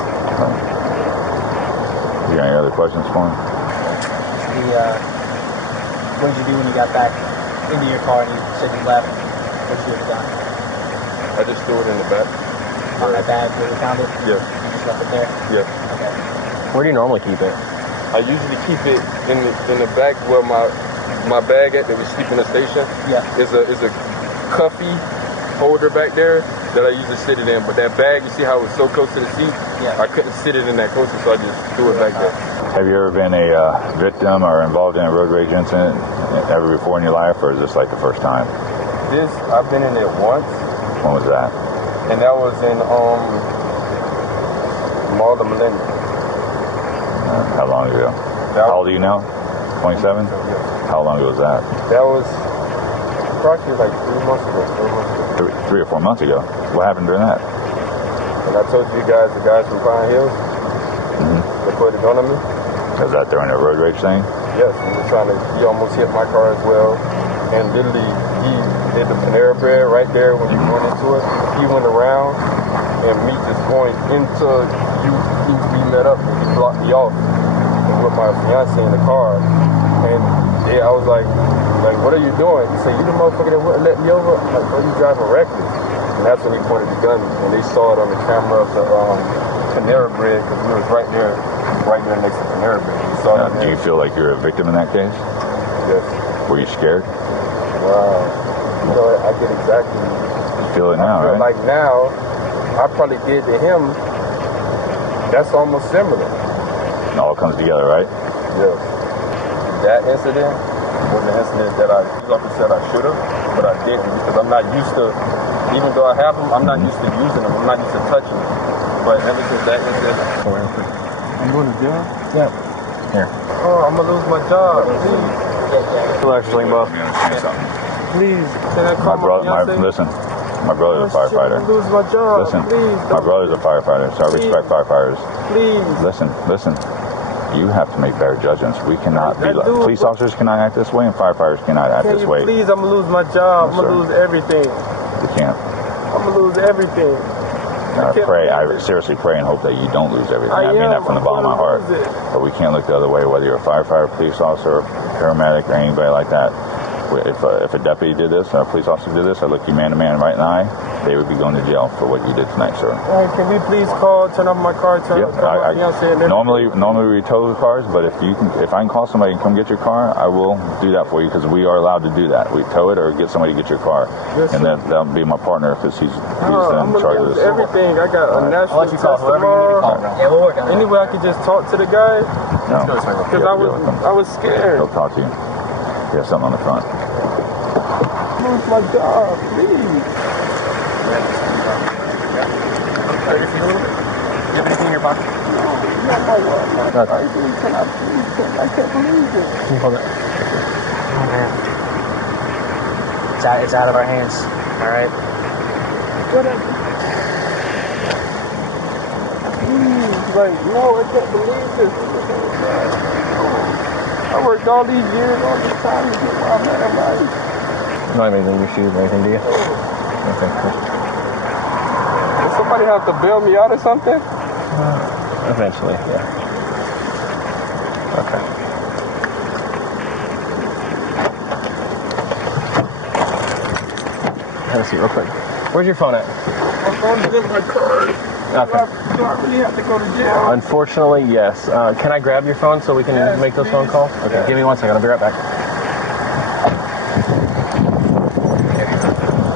You got any other questions for him? What did you do when you got back into your car and you said you left? What did you have done? I just threw it in the back. On that bag where you found it? Yeah. You just left it there? Yeah. Okay. Where do you normally keep it? I usually keep it in the back where my bag at that we sleep in the station. Yeah. Is a cuffy holder back there. that I usually sit it in. But that bag, you see how it was so close to the seat? Yeah. I couldn't sit it in that closer, so I just threw it back there. Have you ever been a victim or involved in a road rage incident ever before in your life, or is this like the first time? I've been in it once. When was that? And that was in Mall of Millennium. How long ago? How old are you now? 27? How long ago was that? That was approximately like 3 months ago. 3 or 4 months ago. What happened during that? And I told you guys, the guys from Pine Hills, they put a gun on me. Was that during a road rage thing? Yes, he almost hit my car as well. And literally, he did the Panera Bread right there when you went into it. He went around and me just going into we met up and he blocked me off with my fiance in the car. And I was like, what are you doing? He said, you the motherfucker that wouldn't let me over? I'm like, bro, you driving reckless. And that's when he pointed the gun, and they saw it on the camera of the Panera Bread, because we was right there next to Panera Bread. Do you feel like you're a victim in that case? Yes. Were you scared? Wow. I get exactly. You feel it now, right? Like now, I probably did to him. That's almost similar. It all comes together, right? Yes. That incident was an incident that I said I should have, but I didn't because I'm not used to. Even though I have them, I'm not used to using them. I'm not used to touching them. But ever since that incident, I'm going to jail. Yeah. Here. Oh, I'm gonna lose my job. Please. Relax, both. Please. Can I call Listen. My brother's a firefighter. Lose my job. Listen, please. my brother's a firefighter, so I respect firefighters. Please. Listen. You have to make better judgments. We cannot be like police officers cannot act this way, and firefighters cannot act this way. Please, I'm gonna lose my job. No, I'm gonna lose everything. You can't. I'm gonna lose everything. I seriously pray and hope that you don't lose everything. I mean that from the bottom of my heart. But we can't look the other way, whether you're a firefighter, police officer, paramedic, or anybody like that. If a deputy did this, or a police officer did this, I look you man to man right in the eye, they would be going to jail for what you did tonight, sir. Can we please turn off my car, turn off my fiance and everything? Normally we tow the cars, but if I can call somebody and come get your car, I will do that for you because we are allowed to do that. We tow it or get somebody to get your car, and that'll be my partner if he's in charge of this. Everything. I got a national test tomorrow. Yeah, we'll work on it. Anyway, I could just talk to the guy. No, because I was scared. He'll talk to you. He has something on the front. Lose my job, please. You have anything in your pocket? No, my wallet. I can't believe it. Can you hold it? Oh, man. It's out of our hands. All right. No, I can't believe this. I worked all these years, all this time to get where I'm at in life. You don't have anything in your shoes or anything, do you? Okay, cool. Does somebody have to bail me out or something? Eventually, yeah. Okay. Have a seat real quick. Where's your phone at? My phone's in my car. Okay. Do I really have to go to jail? Unfortunately, yes. Can I grab your phone so we can make those phone calls? Okay, give me 1 second. I'll be right back.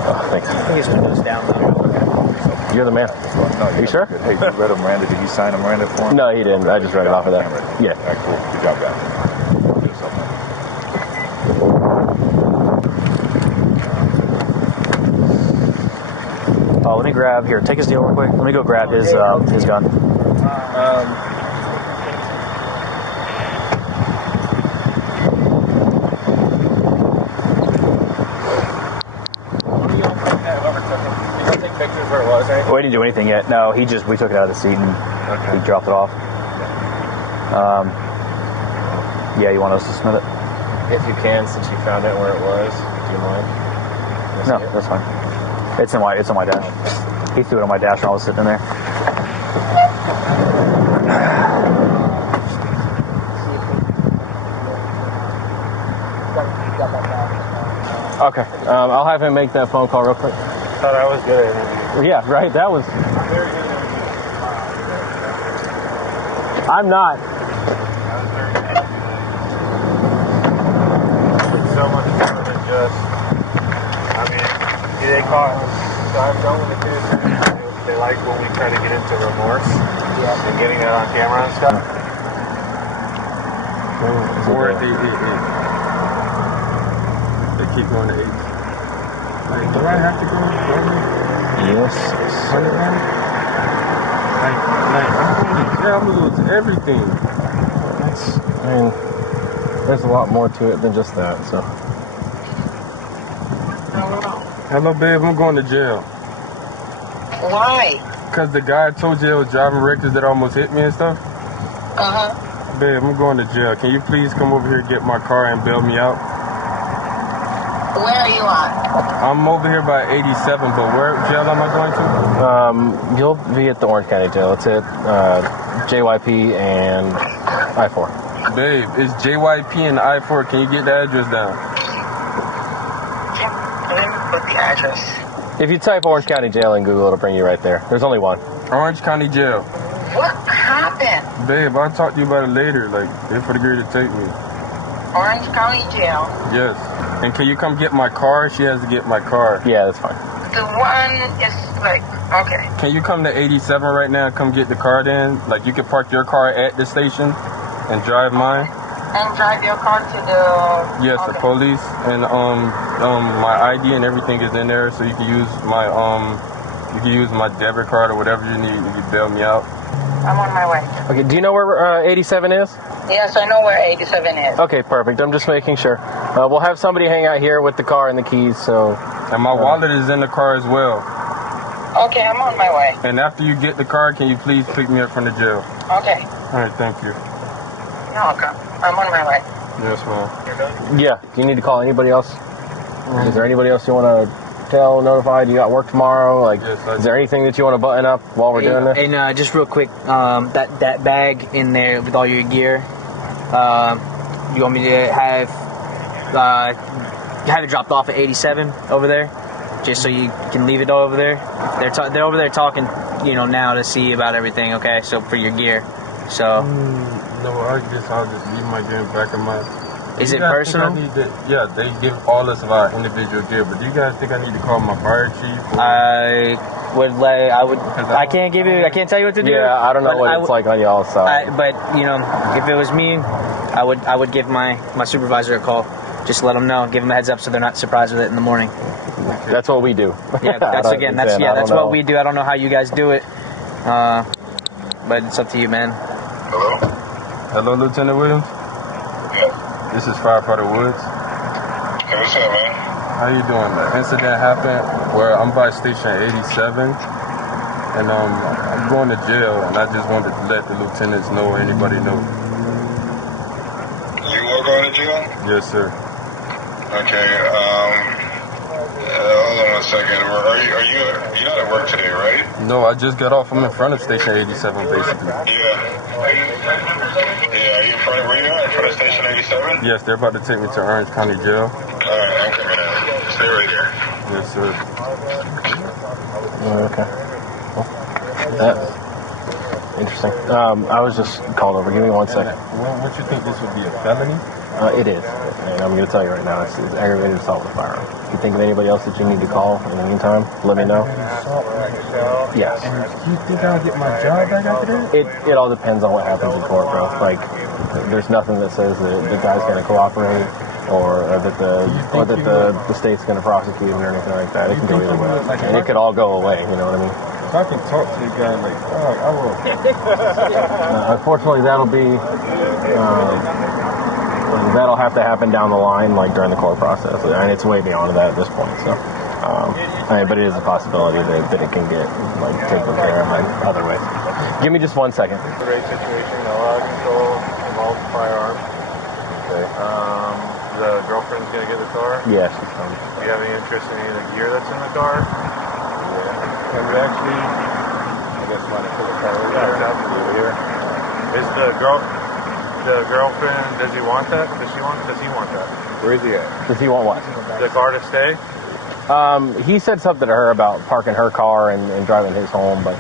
Oh, thanks. I think his window's down now. You're the man. No, you sure? Hey, you read a Miranda? Did he sign a Miranda form? No, he didn't. I just read it off of that. Yeah. All right, cool. Good job, guys. Oh, let me grab here. Take his deal real quick. Let me go grab his gun. We didn't do anything yet. No, we took it out of the seat and he dropped it off. Yeah, you want us to submit it? If you can, since you found it where it was, do you mind? No, that's fine. It's in my dash. He threw it on my dash when I was sitting in there. Okay, I'll have him make that phone call real quick. Thought I was good at it. Yeah, right. That was. I'm not. It's so much more than just. I mean, they caught I've dealt with the kids. They like when we try to get into remorse and getting that on camera and stuff. 4888. They keep going to 8. Like, do I have to go? Yes. I'm gonna lose everything. I mean, there's a lot more to it than just that, so. Hello, babe, I'm going to jail. Why? Because the guy I told you was driving reckless that almost hit me and stuff. Uh-huh. Babe, I'm going to jail. Can you please come over here and get my car and bail me out? Where are you at? I'm over here by 87, but where jail am I going to? You'll be at the Orange County Jail. It's at JYP and I-4. Babe, it's JYP and I-4. Can you get the address down? Let me put the address. If you type Orange County Jail in Google, it'll bring you right there. There's only one. Orange County Jail. What happened? Babe, I'll talk to you about it later. Like, they're for the girl to take me. Orange County Jail. Yes. And can you come get my car? She has to get my car. Yeah, that's fine. The one is like, okay. Can you come to 87 right now and come get the car then? Like, you can park your car at the station and drive mine? And drive your car to the... Yes, okay. the police. And my ID and everything is in there, so you can use my debit card or whatever you need. You can bail me out. I'm on my way. Okay, do you know where 87 is? Yes, I know where 87 is. Okay, perfect. I'm just making sure. We'll have somebody hang out here with the car and the keys, so... And my wallet is in the car as well. Okay, I'm on my way. And after you get the car, can you please pick me up from the jail? Okay. All right, thank you. You're welcome. I'm on my way. Yes, ma'am. Yeah, do you need to call anybody else? Is there anybody else you want to tell, notify? Do you got work tomorrow? Like, yes, is there anything that you want to button up while we're doing this? And just real quick, that bag in there with all your gear, you want me to have it dropped off at 87 over there, just so you can leave it over there? They're over there talking, now to see about everything. Okay, so for your gear, so. No, I'll just leave my gear back in my... Is it personal? Yeah, they give all us of our individual gear, but do you guys think I need to call my fire chief? I can't tell you what to do. Yeah, I don't know what it's like on y'all's side. But if it was me, I would give my supervisor a call. Just let them know, give them a heads up so they're not surprised with it in the morning. That's what we do. Yeah, that's what we do. I don't know how you guys do it, but it's up to you, man. Hello? Hello, Lieutenant Williams? Yes. This is Firefighter Woods. Hey, what's up, man? How you doing? The incident happened where I'm by station 87, and I'm going to jail, and I just wanted to let the lieutenants know or anybody know. You are going to jail? Yes, sir. Okay, hold on 1 second. You're not at work today, right? No, I just got off. I'm in front of station 87, basically. Yeah, are you in front of, where you at? In front of station 87? Yes, they're about to take me to Orange County Jail. Alright, I'm coming out. Stay right there. Yes, sir. Okay. Well, interesting. I was just called over. Give me 1 second. What you think, this would be a felony? It is. And I'm going to tell you right now, it's aggravated assault with a firearm. If you think of anybody else that you need to call in the meantime, let me know. Yes. And do you think I'll get my job back after that? It all depends on what happens in court, bro. Like, there's nothing that says that the guy's going to cooperate or that the state's going to prosecute him or anything like that. It can go either way. And it could all go away, you know what I mean? If I can talk to the guy like, I will. Unfortunately, that'll have to happen down the line, like during the court process, and it's way beyond that at this point. So, but it is a possibility that it can get taken care of in other ways. Give me just 1 second. Great situation. A lot of control involves firearms. Okay. The girlfriend's gonna get the car. Yeah, she's coming. Do you have any interest in any of the gear that's in the car? Yeah. And we actually, I guess, want to put the car over there. Here. Is the girlfriend? Does he want that? Does he want that? Where is he at? Does he want what? The car to stay? He said something to her about parking her car and driving his home, but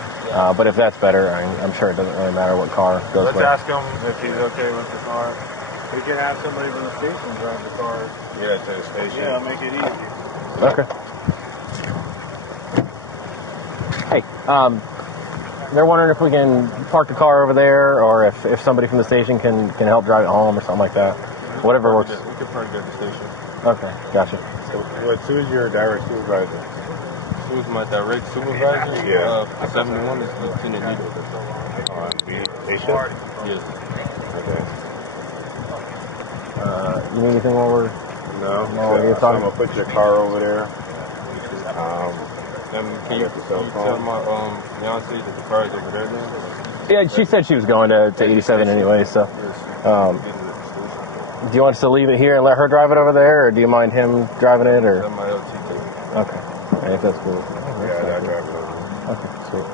if that's better, I'm sure it doesn't really matter what car goes Let's with. ask him if he's okay with the car. We can have somebody from the station drive the car. Yeah, to the station. Yeah, make it easy. Okay. Hey, they're wondering if we can park the car over there, or if somebody from the station can help drive it home or something like that. Whatever works. We can park at the station. Okay, gotcha. So, who is your direct supervisor? Who's my direct supervisor? Yeah. 71 is Lieutenant Needle. They should? Yes. Okay. You need anything while we're... No. No, So you're I'm talking- going to put your car over there. Can you tell my fiance that the car is over there then? Yeah, she said she was going to 87 anyway, so... do you want us to leave it here and let her drive it over there, or do you mind him driving it, or... Let my LT take it. Okay. I think that's cool. Yeah, I'll drive it over. Okay, sweet.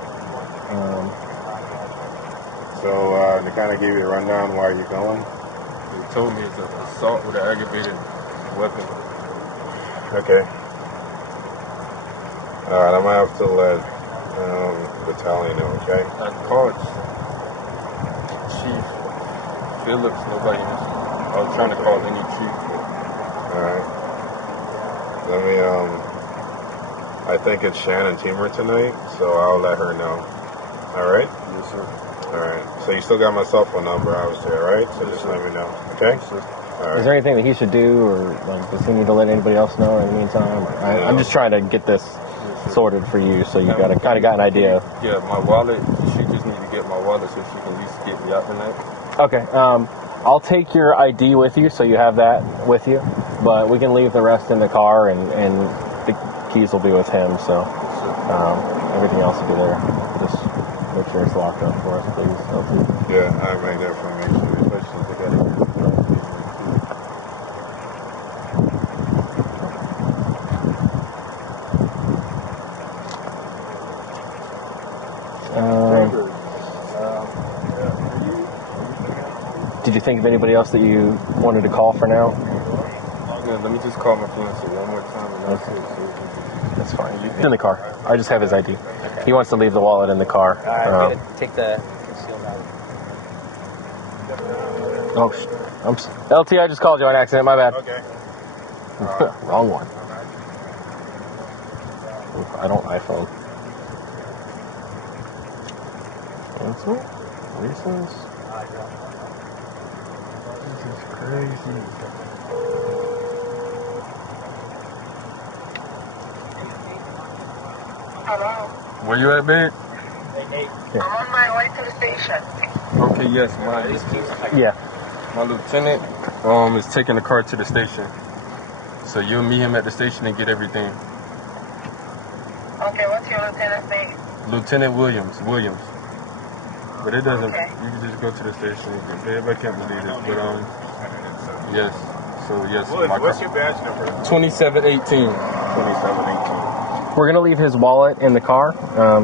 So, to kind of give you a rundown why you're going. They told me it's an assault with an aggravated weapon. Okay. Alright, I might have to let the battalion know, okay? I called Chief Phillips, nobody answered. I was trying to call any chief. Alright. Let me, I think it's Shannon Teamer tonight, so I'll let her know. Alright? Yes, sir. Alright. So you still got my cell phone number, obviously, alright? So just let me know, okay? Yes, sir. Alright. Is there anything that he should do, or like, does he need to let anybody else know in the meantime? I'm just trying to get this sorted for you, so you kind of got an idea. Yeah, my wallet. She just need to get my wallet so she can at least get me out tonight. Okay. I'll take your ID with you, so you have that with you. But we can leave the rest in the car, and the keys will be with him. So everything else will be there. Just make sure it's locked up for us, please. Yeah, I made that for me. So we put you together. Did you think of anybody else that you wanted to call for now? Yeah, let me just call my fiance one more time and that's it. That's fine. He's in the car. I just have his ID. Okay. He wants to leave the wallet in the car. I'm going to take the concealed out. LT, I just called you on accident. My bad. Okay. Wrong one. I don't iPhone. Cancel? Reasons? This is crazy. Hello? Where you at, babe? I'm on my way to the station. Okay, yes. My lieutenant is taking the car to the station. So you'll meet him at the station and get everything. Okay, what's your lieutenant's name? Lieutenant Williams. But it doesn't, Okay. you can just go to the station. Everybody can't believe it. But, yes. So, yes. What's your badge number? 2718. 2718. We're going to leave his wallet in the car,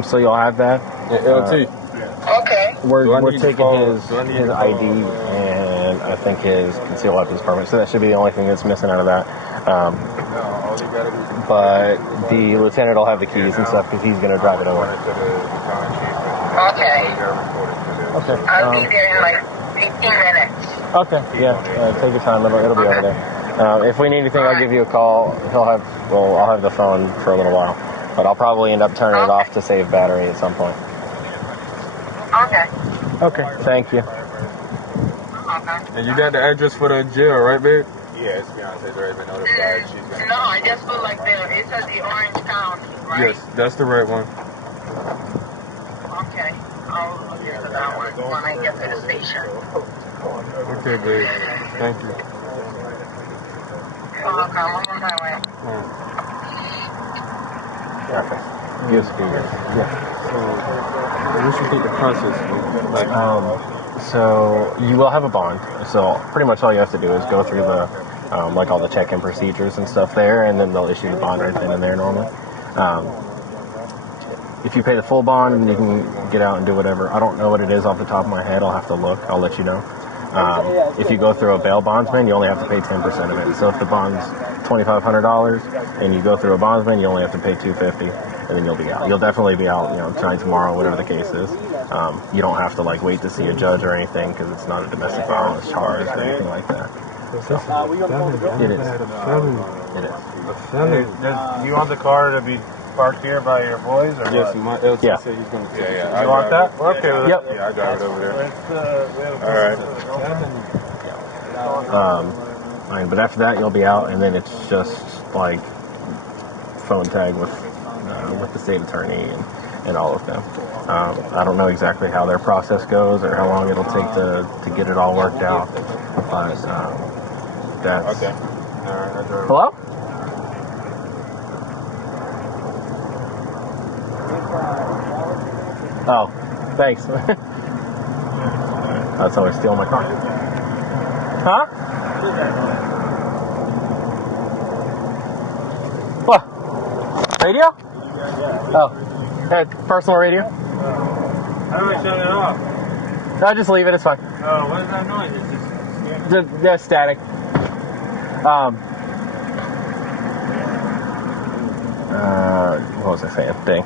so you'll have that. Yeah, LT. Okay. We're taking his ID and I think his concealed weapons permit, so that should be the only thing that's missing out of that. But the lieutenant will have the keys and stuff because he's going to drive it over. Okay. Okay. I'll be there in like 15 minutes. Okay. Yeah. Take your time. It'll be over there. If we need anything, I'll give you a call. I'll have the phone for a little while, but I'll probably end up turning it off to save battery at some point. Okay. Okay. Thank you. Okay. And you got the address for the jail, right, babe? Yeah, his fiance's already been notified. She's gonna... No, I just put like it says the Orange County, right? Yes, that's the right one. Okay. I'll look into that one when I get to the station. Okay, babe. Thank you. Okay, I'm on my way. Okay. Yes, please. Yeah. So, what you think the process is? Like, So you will have a bond. So pretty much all you have to do is go through the like all the check-in procedures and stuff there, and then they'll issue the bond right then and there normally. If you pay the full bond, then you can get out and do whatever. I don't know what it is off the top of my head. I'll have to look. I'll let you know. If you go through a bail bondsman, you only have to pay 10% of it. So if the bond's $2,500 and you go through a bondsman, you only have to pay $250, and then you'll be out. You'll definitely be out, tonight, tomorrow, whatever the case is. You don't have to wait to see a judge or anything because it's not a domestic violence charge or anything like that. So, it is. It is. Do you want the car to be parked here by your boys, or Yes, what? my LT Yeah. said he's going to take it. You want that? We're okay with Yep. it. Yeah, I got it over there. We have a All right. But after that, you'll be out, and then it's just like phone tag with the state attorney and all of them. I don't know exactly how their process goes or how long it'll take to get it all worked out, but that's Okay. All right. Hello? Oh, thanks. That's how I steal my car. Huh? What? Radio? Oh, hey, personal radio? How do I shut it off? No, just leave it. It's fine. Oh, what is that noise? It's Just static. What was I saying? Dang.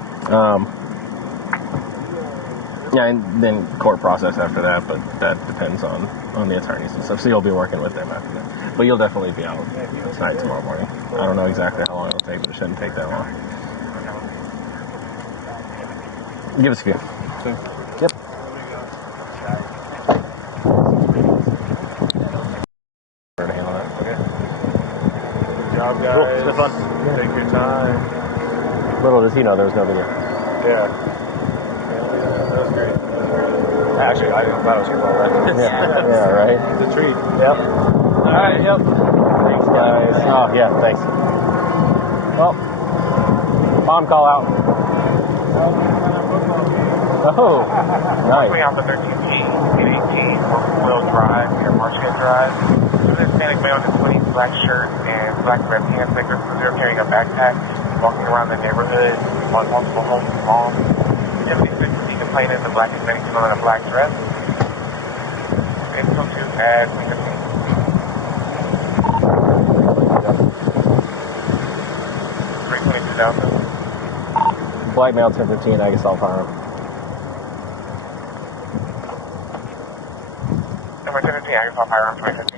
Yeah, and then court process after that, but that depends on the attorneys and stuff. So you'll be working with them after that. But you'll definitely be out tonight, tomorrow morning. I don't know exactly how long it'll take, but it shouldn't take that long. Give us a few. Yep. To handle that. Good job, guys. Cool. It's been fun. Take your time. Little does he know there's no video. Yeah. That was great. Actually, I didn't know that was your fault. Yeah, right? It's a treat. Yep. All right, yep. Thanks, guys. Oh, yeah, thanks. Well, mom call out. Oh, nice. Coming out the 13G, 818, four-wheel drive, near Marshgate Drive. There's a Hispanic male displaying black shirt and black red pants, like they're carrying a backpack, walking around the neighborhood, on multiple homes and malls. You complain is a black Hispanic female in a black dress. Info to add fingerprint. Black male 1015, I guess I'll firearm. Number 1015, I guess I'll firearm 2015.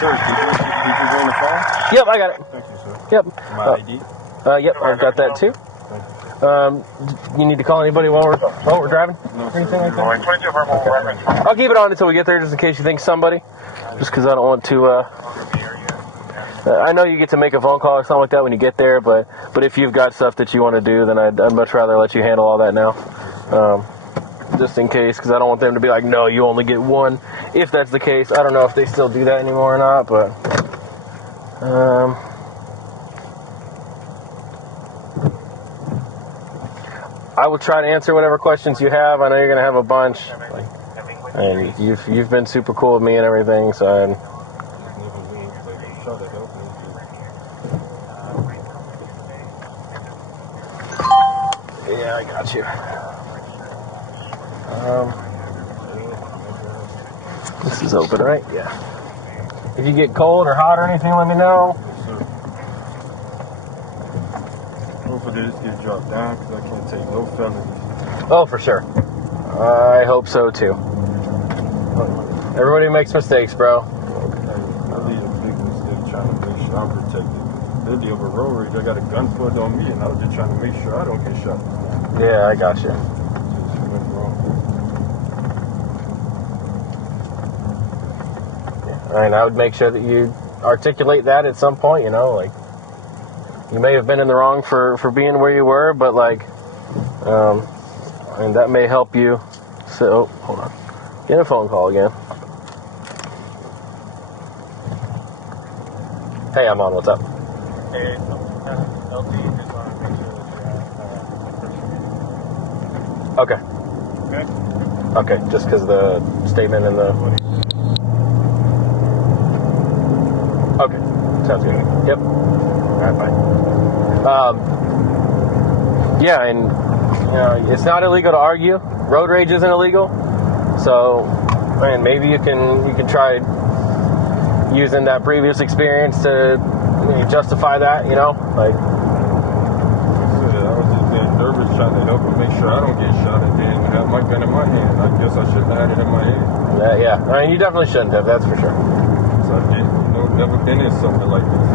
Sir, did you bring the phone? Yep, I got it. Thank you, sir. Yep. My ID? Yep, I've got that too. You need to call anybody while we're driving? No, or anything like that? 22 verbal reference. I'll keep it on until we get there, just in case you think somebody. Just because I don't want to. I know you get to make a phone call or something like that when you get there, but if you've got stuff that you want to do, then I'd much rather let you handle all that now. Just in case, because I don't want them to be like, no, you only get one. If that's the case, I don't know if they still do that anymore or not, but I will try to answer whatever questions you have. I know you're gonna have a bunch, and you've been super cool with me and everything, so. Yeah, I got you. This is open, right? Yeah. If you get cold or hot or anything, let me know. Hopefully this gets dropped down because I can't take no felonies. Oh, for sure. I hope so too. Everybody makes mistakes, bro. I made a big mistake trying to make sure I'm protected. They'll deal with road rage. I got a gun point on me, and I was just trying to make sure I don't get shot. Yeah, I got you. Just went wrong. And I would make sure that you articulate that at some point, you know, like, you may have been in the wrong for being where you were, but like, and that may help you. So, hold on. Get a phone call again. Hey, I'm on. What's up? Hey, LT, just want to make sure that Okay. Okay. Okay, just because the statement and the... Okay, sounds good. Yep. All right, bye. Yeah, and you know, it's not illegal to argue. Road rage isn't illegal. So, and maybe you can try using that previous experience to justify that, you know, like. I was just being nervous trying to help and make sure I don't get shot, and then have my gun in my hand. I guess I shouldn't have had it in my hand. Yeah. I mean, you definitely shouldn't have. That's for sure. So I did, never been in something like this.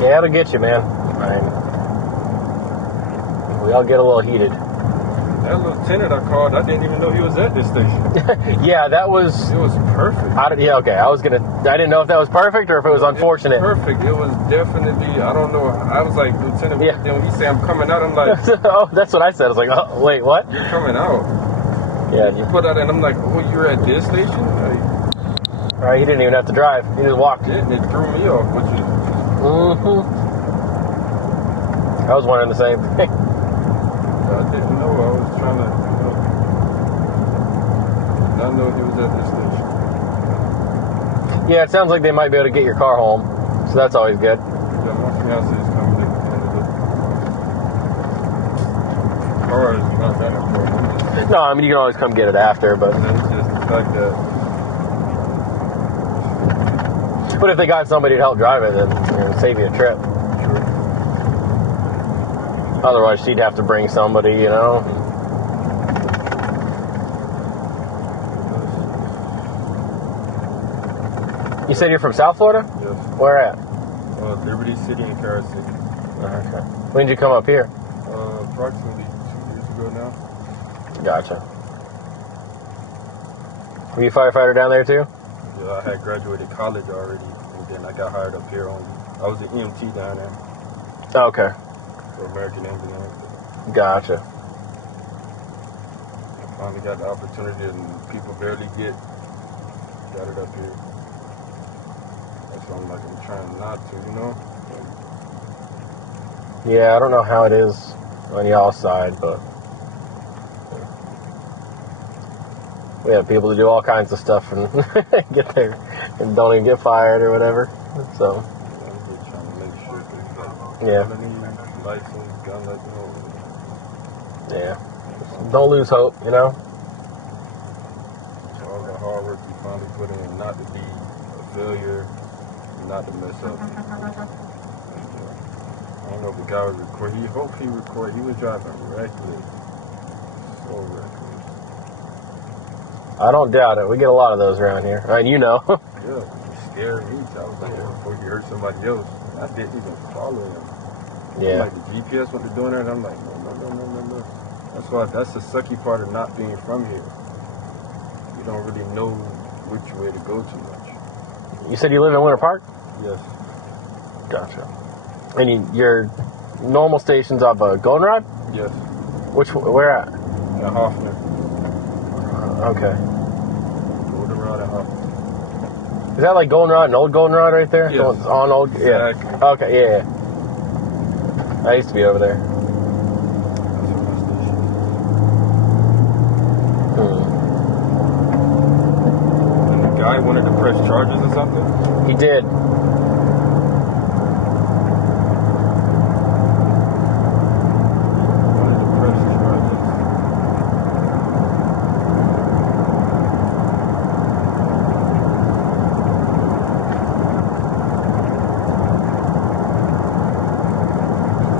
Yeah, it'll get you, man. We all get a little heated. That lieutenant I called, I didn't even know he was at this station. Yeah, that was... It was perfect. I didn't know if that was perfect or if it was unfortunate. It was perfect. It was definitely, I don't know. I was like, Lieutenant, yeah. When he said I'm coming out, I'm like... Oh, that's what I said. I was like, oh, wait, what? You're coming out. Yeah. You put out and I'm like, oh, you're at this station? Like, right, he didn't even have to drive. He just walked. It threw me off, which is... I was wondering the same thing. I didn't know. I was trying to, not know he was at this station. Yeah, it sounds like they might be able to get your car home, so that's always good. Yeah, my fiance is coming at the end of the car is not that important. No, I mean, you can always come get it after, but... And it's just the fact that... But if they got somebody to help drive it, then it'll save you a trip. Otherwise, she'd have to bring somebody, you know. You said you're from South Florida? Yes. Where at? Liberty City and Carrot City. Okay. When did you come up here? Approximately 2 years ago now. Gotcha. Were you a firefighter down there too? Yeah, I had graduated college already, and then I got hired up here only. I was an EMT down there. Okay. For American Engineering. Gotcha. I finally got the opportunity, and people barely got it up here. That's why I'm trying not to, you know? Yeah, I don't know how it is on y'all's side, but we have people to do all kinds of stuff and get there and don't even get fired or whatever. So, I'm just trying to make sure that license, gun license. Yeah. Don't lose hope, you know? All the hard work you finally put in, not to be a failure, not to mess up. I don't know if the guy was recording. He hoped he recorded. He was driving reckless. So reckless. I don't doubt it. We get a lot of those around here. I mean, you know. Yeah, he scared me. I was like, before he hurt somebody else. I didn't even follow him. Yeah. Like the GPS, what they're doing there, and I'm like, no. That's the sucky part of not being from here. You don't really know which way to go too much. You said you live in Winter Park? Yes. Gotcha. And your normal station's off of Goldenrod? Yes. Where at? At Hoffman. Okay. Goldenrod at Hoffman. Is that like Goldenrod and Old Goldenrod right there? Yes. On Old? Exactly. Yeah. Okay, yeah. I used to be over there. Guy wanted to press charges or something? He did. Wanted to press charges.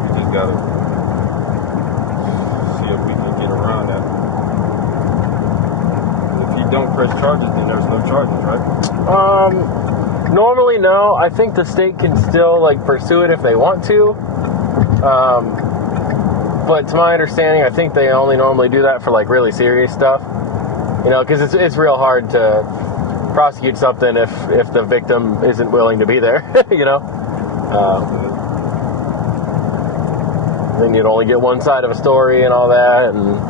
We just gotta see if we can get around that. If he don't press charges, then there's no charges, right? Normally no. I think the state can still pursue it if they want to. But to my understanding, I think they only normally do that for really serious stuff. You know, because it's real hard to prosecute something if the victim isn't willing to be there. You know. Then you'd only get one side of a story and all that, and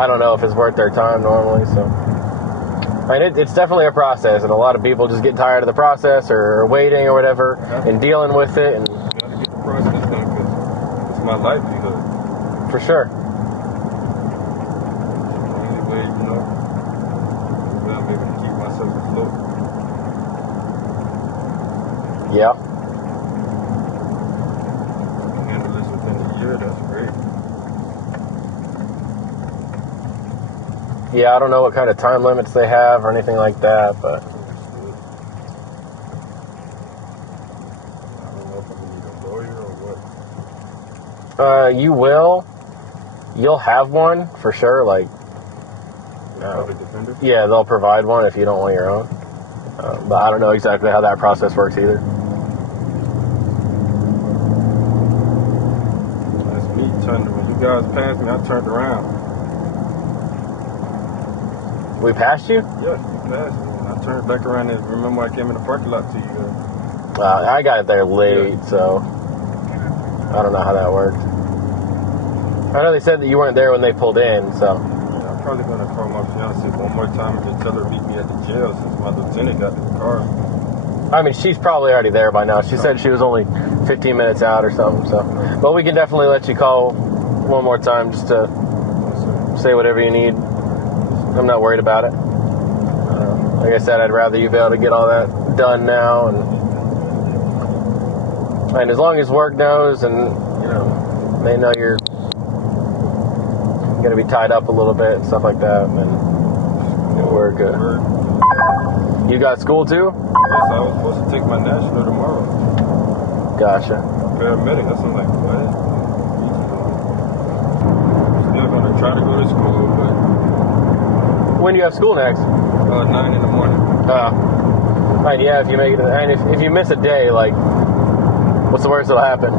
I don't know if it's worth their time normally. So. I mean, it's definitely a process, and a lot of people just get tired of the process or waiting or whatever and dealing with it. And you gotta get the process done because it's my livelihood. For sure. The only way, you know, I'm able to keep myself afloat. Yeah. If I can handle this within a year, that's great. Yeah, I don't know what kind of time limits they have or anything like that, but... I don't know if I'm going to need a lawyer or what. You will. You'll have one, for sure, Public defender? Yeah, they'll provide one if you don't want your own. But I don't know exactly how that process works either. guys passed me, I turned around. We passed you? Yeah, you passed me. I turned back around and remember I came in the parking lot to you guys. I got there late, so I don't know how that worked. I know they said that you weren't there when they pulled in, so. Yeah, I'm probably going to call my fiance one more time and just tell her to meet me at the jail since my lieutenant got in the car. I mean, she's probably already there by now. She said she was only 15 minutes out or something, so. But we can definitely let you call one more time just to say whatever you need. I'm not worried about it. Like I said, I'd rather you be able to get all that done now, and as long as work knows, and they know you're gonna be tied up a little bit and stuff like that, then we're good. You got school too? Yes, I was supposed to take my national tomorrow. Gotcha. Paramedic. That's I'm like, what? Still gonna try to go to school, but. When do you have school next? 9 in the morning. Right, yeah, if you make it, and if you miss a day, like, what's the worst that'll happen?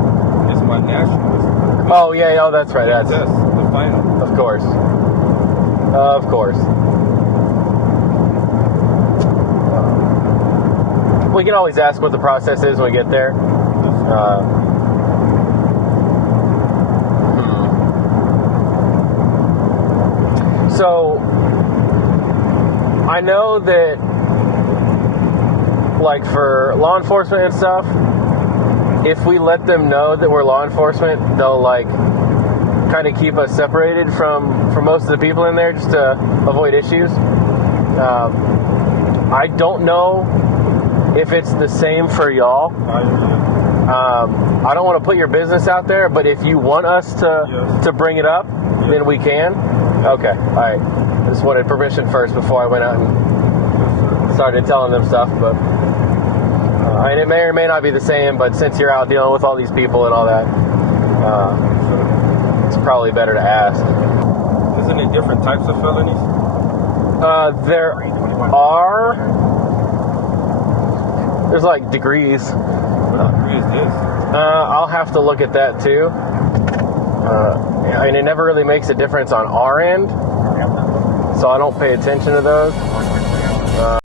It's my national. Oh, yeah, oh, that's right. That's the final. Of course. Of course. We can always ask what the process is when we get there. So, I know that, like, for law enforcement and stuff, if we let them know that we're law enforcement, they'll, like, kind of keep us separated from most of the people in there just to avoid issues. I don't know if it's the same for y'all. I don't want to put your business out there, but if you want us to bring it up, then we can. Okay, all right. I just wanted permission first before I went out and started telling them stuff, but and it may or may not be the same, but since you're out dealing with all these people and all that, it's probably better to ask. Is there any different types of felonies? There are. There's like degrees. What degree is this? I'll have to look at that too. I mean, it never really makes a difference on our end, so I don't pay attention to those.